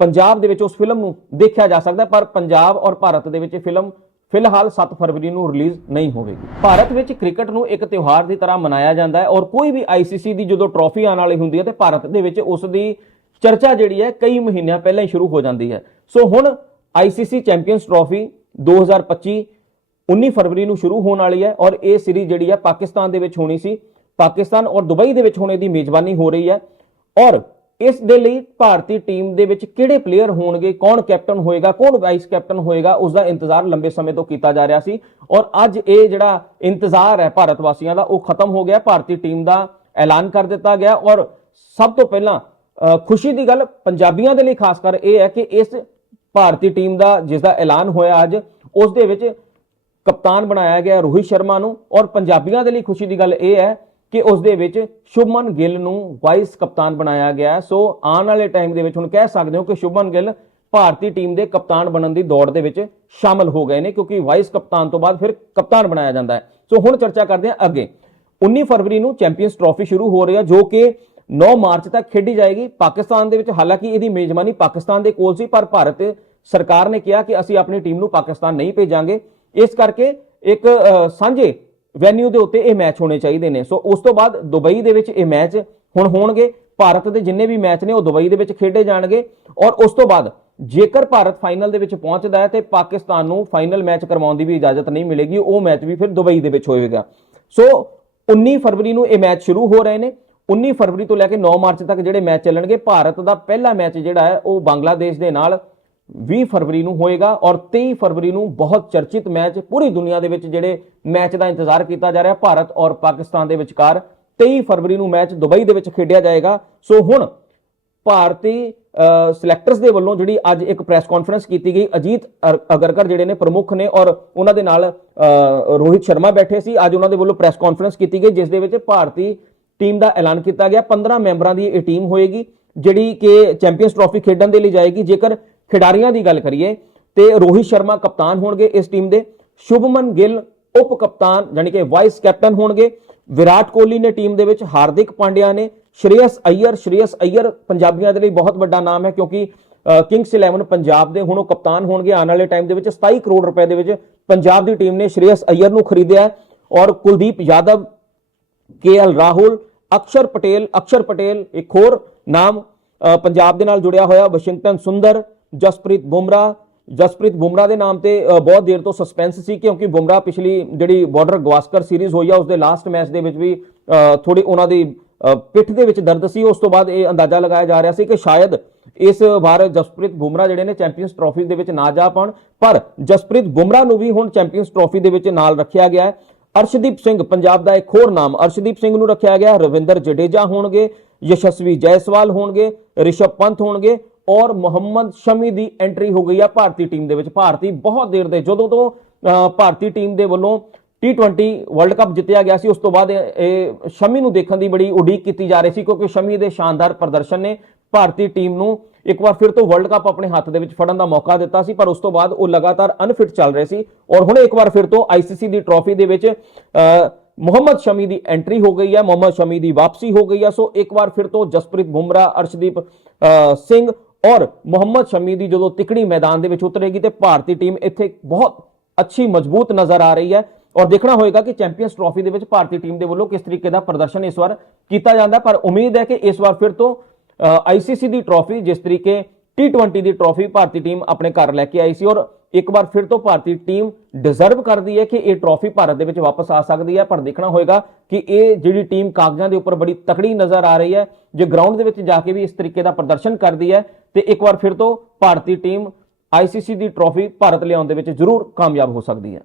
ਪੰਜਾਬ ਦੇ ਵਿੱਚ ਉਸ ਫਿਲਮ ਨੂੰ ਦੇਖਿਆ ਜਾ ਸਕਦਾ ਪਰ ਪੰਜਾਬ ਔਰ ਭਾਰਤ ਦੇ ਵਿੱਚ ਇਹ ਫਿਲਮ ਫਿਲਹਾਲ 7 ਫਰਵਰੀ ਨੂੰ ਰਿਲੀਜ਼ ਨਹੀਂ ਹੋਵੇਗੀ। ਭਾਰਤ ਵਿੱਚ ਕ੍ਰਿਕਟ ਨੂੰ ਇੱਕ ਤਿਉਹਾਰ ਦੀ ਤਰ੍ਹਾਂ ਮਨਾਇਆ ਜਾਂਦਾ ਹੈ ਔਰ ਕੋਈ ਵੀ ਆਈਸੀਸੀ ਦੀ ਜਦੋਂ ਟਰੋਫੀ ਆਉਣ ਵਾਲੀ ਹੁੰਦੀ ਹੈ ਤੇ ਭਾਰਤ ਦੇ ਵਿੱਚ ਉਸ ਦੀ ਚਰਚਾ ਜਿਹੜੀ ਹੈ ਕਈ ਮਹੀਨਿਆਂ ਪਹਿਲਾਂ ਹੀ ਸ਼ੁਰੂ ਹੋ ਜਾਂਦੀ ਹੈ। ਸੋ ਹੁਣ ਆਈਸੀਸੀ ਚੈਂਪੀਅਨਸ ਟਰੋਫੀ 2025 19 ਫਰਵਰੀ ਨੂੰ ਸ਼ੁਰੂ ਹੋਣ ਵਾਲੀ ਹੈ ਔਰ ਇਹ ਸੀਰੀਜ਼ ਜਿਹੜੀ ਹੈ ਪਾਕਿਸਤਾਨ ਦੇ ਵਿੱਚ ਹੋਣੀ ਸੀ। ਪਾਕਿਸਤਾਨ ਔਰ ਦੁਬਈ ਦੇ ਵਿੱਚ ਹੋਣੇ ਦੀ ਮੇਜ਼ਬਾਨੀ ਹੋ ਰਹੀ ਹੈ ਔਰ ਇਸ ਦੇ ਲਈ ਭਾਰਤੀ ਟੀਮ ਦੇ ਵਿੱਚ ਕਿਹੜੇ ਪਲੇਅਰ ਹੋਣਗੇ, ਕੌਣ ਕੈਪਟਨ ਹੋਏਗਾ, ਕੌਣ ਵਾਈਸ ਕੈਪਟਨ ਹੋਏਗਾ ਉਸ ਦਾ ਇੰਤਜ਼ਾਰ ਲੰਬੇ ਸਮੇਂ ਤੋਂ ਕੀਤਾ ਜਾ ਰਿਹਾ ਸੀ। ਔਰ ਅੱਜ ਇਹ ਜਿਹੜਾ ਇੰਤਜ਼ਾਰ ਹੈ ਭਾਰਤ ਵਾਸੀਆਂ ਦਾ, ਉਹ ਖਤਮ ਹੋ ਗਿਆ। ਭਾਰਤੀ ਟੀਮ ਦਾ ਐਲਾਨ ਕਰ ਦਿੱਤਾ ਗਿਆ। ਔਰ ਸਭ ਤੋਂ ਪਹਿਲਾਂ ਖੁਸ਼ੀ ਦੀ ਗੱਲ ਪੰਜਾਬੀਆਂ ਦੇ ਲਈ ਖਾਸ ਕਰ ਇਹ ਹੈ ਕਿ ਇਸ ਭਾਰਤੀ ਟੀਮ ਦਾ ਜਿਸ ਦਾ ਐਲਾਨ ਹੋਇਆ ਅੱਜ, ਉਸ ਦੇ ਵਿੱਚ ਕਪਤਾਨ ਬਣਾਇਆ ਗਿਆ ਰੋਹਿਤ ਸ਼ਰਮਾ ਨੂੰ। ਔਰ ਪੰਜਾਬੀਆਂ ਦੇ ਲਈ ਖੁਸ਼ੀ ਦੀ ਗੱਲ ਇਹ ਹੈ ਕਿ ਉਸ ਦੇ ਵਿੱਚ ਸ਼ੁਭਮਨ ਗਿੱਲ ਨੂੰ ਵਾਈਸ ਕਪਤਾਨ ਬਣਾਇਆ ਗਿਆ ਸੋ ਆਉਣ ਵਾਲੇ ਟਾਈਮ ਦੇ ਵਿੱਚ ਹੁਣ ਕਹਿ ਸਕਦੇ ਹੋ ਕਿ ਸ਼ੁਭਮਨ ਗਿੱਲ ਭਾਰਤੀ ਟੀਮ ਦੇ ਕਪਤਾਨ ਬਣਨ ਦੀ ਦੌੜ ਦੇ ਵਿੱਚ ਸ਼ਾਮਲ ਹੋ ਗਏ ਨੇ, ਕਿਉਂਕਿ ਵਾਈਸ ਕਪਤਾਨ ਤੋਂ ਬਾਅਦ ਫਿਰ ਕਪਤਾਨ ਬਣਾਇਆ ਜਾਂਦਾ ਹੈ। ਸੋ ਹੁਣ ਚਰਚਾ ਕਰਦੇ ਹਾਂ ਅੱਗੇ। 19 ਫਰਵਰੀ ਨੂੰ ਚੈਂਪੀਅਨਸ ਟਰਾਫੀ ਸ਼ੁਰੂ ਹੋ ਰਹੀ ਹੈ, ਜੋ ਕਿ 9 ਮਾਰਚ ਤੱਕ ਖੇਡੀ ਜਾਏਗੀ। ਪਾਕਿਸਤਾਨ ਦੇ ਵਿੱਚ ਹਾਲਾਂਕਿ ਇਹਦੀ ਮੇਜ਼ਬਾਨੀ ਪਾਕਿਸਤਾਨ ਦੇ ਕੋਲ ਸੀ, ਪਰ ਭਾਰਤ ਸਰਕਾਰ ਨੇ ਕਿਹਾ ਕਿ ਅਸੀਂ ਆਪਣੀ ਟੀਮ ਨੂੰ ਪਾਕਿਸਤਾਨ ਨਹੀਂ ਭੇਜਾਂਗੇ। ਇਸ ਕਰਕੇ ਇੱਕ ਸਾਂਝੇ ਵੈਨਿਊ ਦੇ ਉੱਤੇ ਇਹ ਮੈਚ ਹੋਣੇ ਚਾਹੀਦੇ ਨੇ। ਸੋ ਉਸ ਤੋਂ ਬਾਅਦ ਦੁਬਈ ਦੇ ਵਿੱਚ ਇਹ ਮੈਚ ਹੁਣ ਹੋਣਗੇ। ਭਾਰਤ ਦੇ ਜਿੰਨੇ ਵੀ ਮੈਚ ਨੇ, ਉਹ ਦੁਬਈ ਦੇ ਵਿੱਚ ਖੇਡੇ ਜਾਣਗੇ। ਔਰ ਉਸ ਤੋਂ ਬਾਅਦ ਜੇਕਰ ਭਾਰਤ ਫਾਈਨਲ ਦੇ ਵਿੱਚ ਪਹੁੰਚਦਾ ਹੈ ਤੇ ਪਾਕਿਸਤਾਨ ਨੂੰ ਫਾਈਨਲ ਮੈਚ ਕਰਵਾਉਣ ਦੀ ਵੀ ਇਜਾਜ਼ਤ ਨਹੀਂ ਮਿਲੇਗੀ, ਉਹ ਮੈਚ ਵੀ ਫਿਰ ਦੁਬਈ ਦੇ ਵਿੱਚ ਹੋਵੇਗਾ ਸੋ 19 ਫਰਵਰੀ ਨੂੰ ਇਹ ਮੈਚ ਸ਼ੁਰੂ ਹੋ ਰਹੇ ਨੇ। 19 ਫਰਵਰੀ ਤੋਂ ਲੈ ਕੇ 9 ਮਾਰਚ ਤੱਕ ਜਿਹੜੇ ਮੈਚ ਚੱਲਣਗੇ, ਭਾਰਤ ਦਾ ਪਹਿਲਾ ਮੈਚ ਜਿਹੜਾ ਹੈ, ਉਹ ਬੰਗਲਾਦੇਸ਼ ਦੇ ਨਾਲ 20 ਫਰਵਰੀ ਨੂੰ ਹੋਏਗਾ ਔਰ 23 ਫਰਵਰੀ ਨੂੰ ਬਹੁਤ ਚਰਚਿਤ ਮੈਚ ਪੂਰੀ ਦੁਨੀਆ ਦੇ ਵਿੱਚ ਜਿਹੜੇ ਮੈਚ ਦਾ ਇੰਤਜ਼ਾਰ ਕੀਤਾ ਜਾ ਰਿਹਾ, ਭਾਰਤ ਔਰ ਪਾਕਿਸਤਾਨ ਦੇ ਵਿਚਕਾਰ। 23 ਫਰਵਰੀ ਨੂੰ ਮੈਚ ਦੁਬਈ ਦੇ ਵਿੱਚ ਖੇਡਿਆ ਜਾਏਗਾ। ਸੋ ਹੁਣ ਭਾਰਤੀ ਸਿਲੈਕਟਰਸ ਦੇ ਵੱਲੋਂ ਜਿਹੜੀ ਅੱਜ ਇੱਕ ਪ੍ਰੈਸ ਕਾਨਫਰੰਸ ਕੀਤੀ ਗਈ, ਅਜੀਤ ਅਰ- ਅਗਰਕਰ ਜਿਹੜੇ ਨੇ ਪ੍ਰਮੁੱਖ ਨੇ ਔਰ ਉਹਨਾਂ ਦੇ ਨਾਲ ਰੋਹਿਤ ਸ਼ਰਮਾ ਬੈਠੇ ਸੀ। ਅੱਜ ਉਹਨਾਂ ਦੇ ਵੱਲੋਂ ਪ੍ਰੈਸ ਕਾਨਫਰੰਸ ਕੀਤੀ ਗਈ, ਜਿਸ ਦੇ ਵਿੱਚ ਭਾਰਤੀ ਟੀਮ ਦਾ ਐਲਾਨ ਕੀਤਾ ਗਿਆ। 15 ਮੈਂਬਰਾਂ ਦੀ ਇਹ ਟੀਮ ਹੋਏਗੀ, ਜਿਹੜੀ ਕਿ ਚੈਂਪੀਅਨਸ ਟਰਾਫੀ ਖੇਡਣ ਦੇ ਲਈ ਜਾਏਗੀ। ਜੇਕਰ ਖਿਡਾਰੀਆਂ ਦੀ ਗੱਲ ਕਰੀਏ ਤੇ ਰੋਹਿਤ ਸ਼ਰਮਾ ਕਪਤਾਨ ਹੋਣਗੇ ਇਸ ਟੀਮ ਦੇ, ਸ਼ੁਭਮਨ ਗਿੱਲ ਉਪ ਕਪਤਾਨ ਯਾਨੀ ਕਿ ਵਾਈਸ ਕੈਪਟਨ ਹੋਣਗੇ, ਵਿਰਾਟ ਕੋਹਲੀ ਨੇ ਟੀਮ ਦੇ ਵਿੱਚ ਹਾਰਦਿਕ ਪਾਂਡਿਆ ਨੇ ਸ਼੍ਰੇਯਸ ਅਈਅਰ ਸ਼੍ਰੇਯਸ ਅਈਅਰ ਪੰਜਾਬੀਆਂ ਦੇ ਲਈ ਬਹੁਤ ਵੱਡਾ ਨਾਮ ਹੈ ਕਿਉਂਕਿ ਕਿੰਗਸ 11 ਪੰਜਾਬ ਦੇ ਹੁਣ ਉਹ ਕਪਤਾਨ ਹੋਣਗੇ, ਆਉਣ ਵਾਲੇ ਟਾਈਮ ਦੇ ਵਿੱਚ 27 ਕਰੋੜ ਰੁਪਏ ਦੇ ਵਿੱਚ ਪੰਜਾਬ ਦੀ ਟੀਮ ਨੇ ਸ਼੍ਰੇਯਸ ਅਈਅਰ ਨੂੰ ਖਰੀਦਿਆ ਔਰ ਕੁਲਦੀਪ ਯਾਦਵ ਕੇਐਲ ਰਾਹੁਲ, ਅਕਸ਼ਰ ਪਟੇਲ ਅਕਸ਼ਰ ਪਟੇਲ, ਇੱਕ ਹੋਰ ਨਾਮ ਪੰਜਾਬ ਦੇ ਨਾਲ ਜੁੜਿਆ ਹੋਇਆ, ਵਾਸ਼ਿੰਗਟਨ ਸੁੰਦਰ ਜਸਪ੍ਰੀਤ ਬੁਮਰਾ ਜਸਪ੍ਰੀਤ ਬੁਮਰਾ ਦੇ ਨਾਮ ਤੇ ਬਹੁਤ ਦੇਰ ਤੋਂ ਸਸਪੈਂਸ ਸੀ ਕਿਉਂਕਿ ਬੁਮਰਾ ਪਿਛਲੀ ਜਿਹੜੀ ਬਾਰਡਰ ਗਵਾਸਕਰ ਸੀਰੀਜ਼ ਹੋਈ ਆ ਉਸ ਦੇ ਲਾਸਟ ਮੈਚ ਦੇ ਵਿੱਚ ਵੀ ਥੋੜੀ ਉਹਨਾਂ ਦੀ ਪਿੱਠ ਦੇ ਵਿੱਚ ਦਰਦ ਸੀ। ਉਸ ਤੋਂ ਬਾਅਦ ਇਹ ਅੰਦਾਜ਼ਾ ਲਗਾਇਆ ਜਾ ਰਿਹਾ ਸੀ ਕਿ ਸ਼ਾਇਦ ਇਸ ਵਾਰ ਜਸਪ੍ਰੀਤ ਬੁਮਰਾ ਜਿਹੜੇ ਨੇ ਚੈਂਪੀਅਨਸ ਟਰਾਫੀ ਦੇ ਵਿੱਚ ਨਾ ਜਾ ਪਾਉਣ। ਪਰ ਜਸਪ੍ਰੀਤ ਬੁਮਰਾ ਨੂੰ ਵੀ ਹੁਣ ਚੈਂਪੀਅਨਸ ਟਰਾਫੀ ਦੇ ਵਿੱਚ ਨਾਲ ਰੱਖਿਆ ਗਿਆ ਹੈ। ਅਰਸ਼ਦੀਪ ਸਿੰਘ, ਪੰਜਾਬ ਦਾ ਇੱਕ ਹੋਰ ਨਾਮ, ਅਰਸ਼ਦੀਪ ਸਿੰਘ ਨੂੰ ਰੱਖਿਆ ਗਿਆ। ਰਵਿੰਦਰ ਜਡੇਜਾ ਹੋਣਗੇ, ਯਸ਼ਸਵੀ ਜੈਸਵਾਲ ਹੋਣਗੇ, ਰਿਸ਼ਭ ਪੰਤ ਹੋਣਗੇ। ਔਰ ਮੁਹੰਮਦ ਸ਼ਮੀ ਦੀ ਐਂਟਰੀ ਹੋ ਗਈ ਆ ਭਾਰਤੀ ਟੀਮ ਦੇ ਵਿੱਚ। ਭਾਰਤੀ ਬਹੁਤ ਦੇਰ ਦੇ, ਜਦੋਂ ਤੋਂ ਭਾਰਤੀ ਟੀਮ ਦੇ ਵੱਲੋਂ T20 ਵਰਲਡ ਕੱਪ ਜਿੱਤਿਆ ਗਿਆ ਸੀ, ਉਸ ਤੋਂ ਬਾਅਦ ਇਹ- ਸ਼ਮੀ ਨੂੰ ਦੇਖਣ ਦੀ ਬੜੀ ਉਡੀਕ ਕੀਤੀ ਜਾ ਰਹੀ ਸੀ, ਕਿਉਂਕਿ ਸ਼ਮੀ ਦੇ ਸ਼ਾਨਦਾਰ ਪ੍ਰਦਰਸ਼ਨ ਨੇ ਭਾਰਤੀ ਟੀਮ ਨੂੰ ਇੱਕ ਵਾਰ ਫਿਰ ਤੋਂ ਵਰਲਡ ਕੱਪ ਆਪਣੇ ਹੱਥ ਦੇ ਵਿੱਚ ਫੜਨ ਦਾ ਮੌਕਾ ਦਿੱਤਾ ਸੀ, ਪਰ ਉਸ ਤੋਂ ਬਾਅਦ ਉਹ ਲਗਾਤਾਰ ਅਨਫਿਟ ਚੱਲ ਰਹੇ ਸੀ ਔਰ ਹੁਣ ਇੱਕ ਵਾਰ ਫਿਰ ਤੋਂ ਆਈਸੀਸੀ ਦੀ ਟਰੋਫੀ ਦੇ ਵਿੱਚ ਮੁਹੰਮਦ ਸ਼ਮੀ ਦੀ ਐਂਟਰੀ ਹੋ ਗਈ ਹੈ ਮੁਹੰਮਦ ਸ਼ਮੀ ਦੀ ਵਾਪਸੀ ਹੋ ਗਈ ਹੈ ਸੋ ਇੱਕ ਵਾਰ ਫਿਰ ਤੋਂ ਜਸਪ੍ਰੀਤ ਬੁਮਰਾ ਅਰਸ਼ਦੀਪ ਸਿੰਘ ਔਰ ਮੁਹੰਮਦ ਸ਼ਮੀ ਦੀ ਜਦੋਂ ਤਿਕੜੀ ਮੈਦਾਨ ਦੇ ਵਿੱਚ ਉਤਰੇਗੀ ਤੇ ਭਾਰਤੀ ਟੀਮ ਇੱਥੇ ਬਹੁਤ ਅੱਛੀ, ਮਜ਼ਬੂਤ ਨਜ਼ਰ ਆ ਰਹੀ ਹੈ। ਔਰ ਦੇਖਣਾ ਹੋਏਗਾ ਕਿ ਚੈਂਪੀਅਨਸ ਟਰਾਫੀ ਦੇ ਵਿੱਚ ਭਾਰਤੀ ਟੀਮ ਦੇ ਵੱਲੋਂ ਕਿਸ ਤਰੀਕੇ ਦਾ ਪ੍ਰਦਰਸ਼ਨ ਇਸ ਵਾਰ ਕੀਤਾ ਜਾਂਦਾ। ਪਰ ਉਮੀਦ ਹੈ ਕਿ ਇਸ ਵਾਰ ਫਿਰ ਤੋਂ ਆਈਸੀਸੀ ਦੀ ਟਰਾਫੀ, ਜਿਸ ਤਰੀਕੇ T20 ਦੀ ਟਰਾਫੀ ਭਾਰਤੀ ਟੀਮ ਆਪਣੇ ਘਰ ਲੈ ਕੇ ਆਈ ਸੀ ਔਰ ਇੱਕ ਵਾਰ ਫਿਰ ਤੋਂ ਭਾਰਤੀ ਟੀਮ ਡਿਜ਼ਰਵ ਕਰਦੀ ਹੈ ਕਿ ਇਹ ਟਰੋਫੀ ਭਾਰਤ ਦੇ ਵਿੱਚ ਵਾਪਸ ਆ ਸਕਦੀ ਹੈ, ਪਰ ਦੇਖਣਾ ਹੋਏਗਾ ਕਿ ਇਹ ਜਿਹੜੀ ਟੀਮ ਕਾਗਜ਼ਾਂ ਦੇ ਉੱਪਰ ਬੜੀ ਤਕੜੀ ਨਜ਼ਰ ਆ ਰਹੀ ਹੈ, ਜੇ ਗਰਾਊਂਡ ਦੇ ਵਿੱਚ ਜਾ ਕੇ ਵੀ ਇਸ ਤਰੀਕੇ ਦਾ ਪ੍ਰਦਰਸ਼ਨ ਕਰਦੀ ਹੈ, ਤੇ ਇੱਕ ਵਾਰ ਫਿਰ ਤੋਂ ਭਾਰਤੀ ਟੀਮ ਆਈਸੀਸੀ ਦੀ ਟਰੋਫੀ ਭਾਰਤ ਲਿਆਉਣ ਦੇ ਵਿੱਚ ਜ਼ਰੂਰ ਕਾਮਯਾਬ ਹੋ ਸਕਦੀ ਹੈ।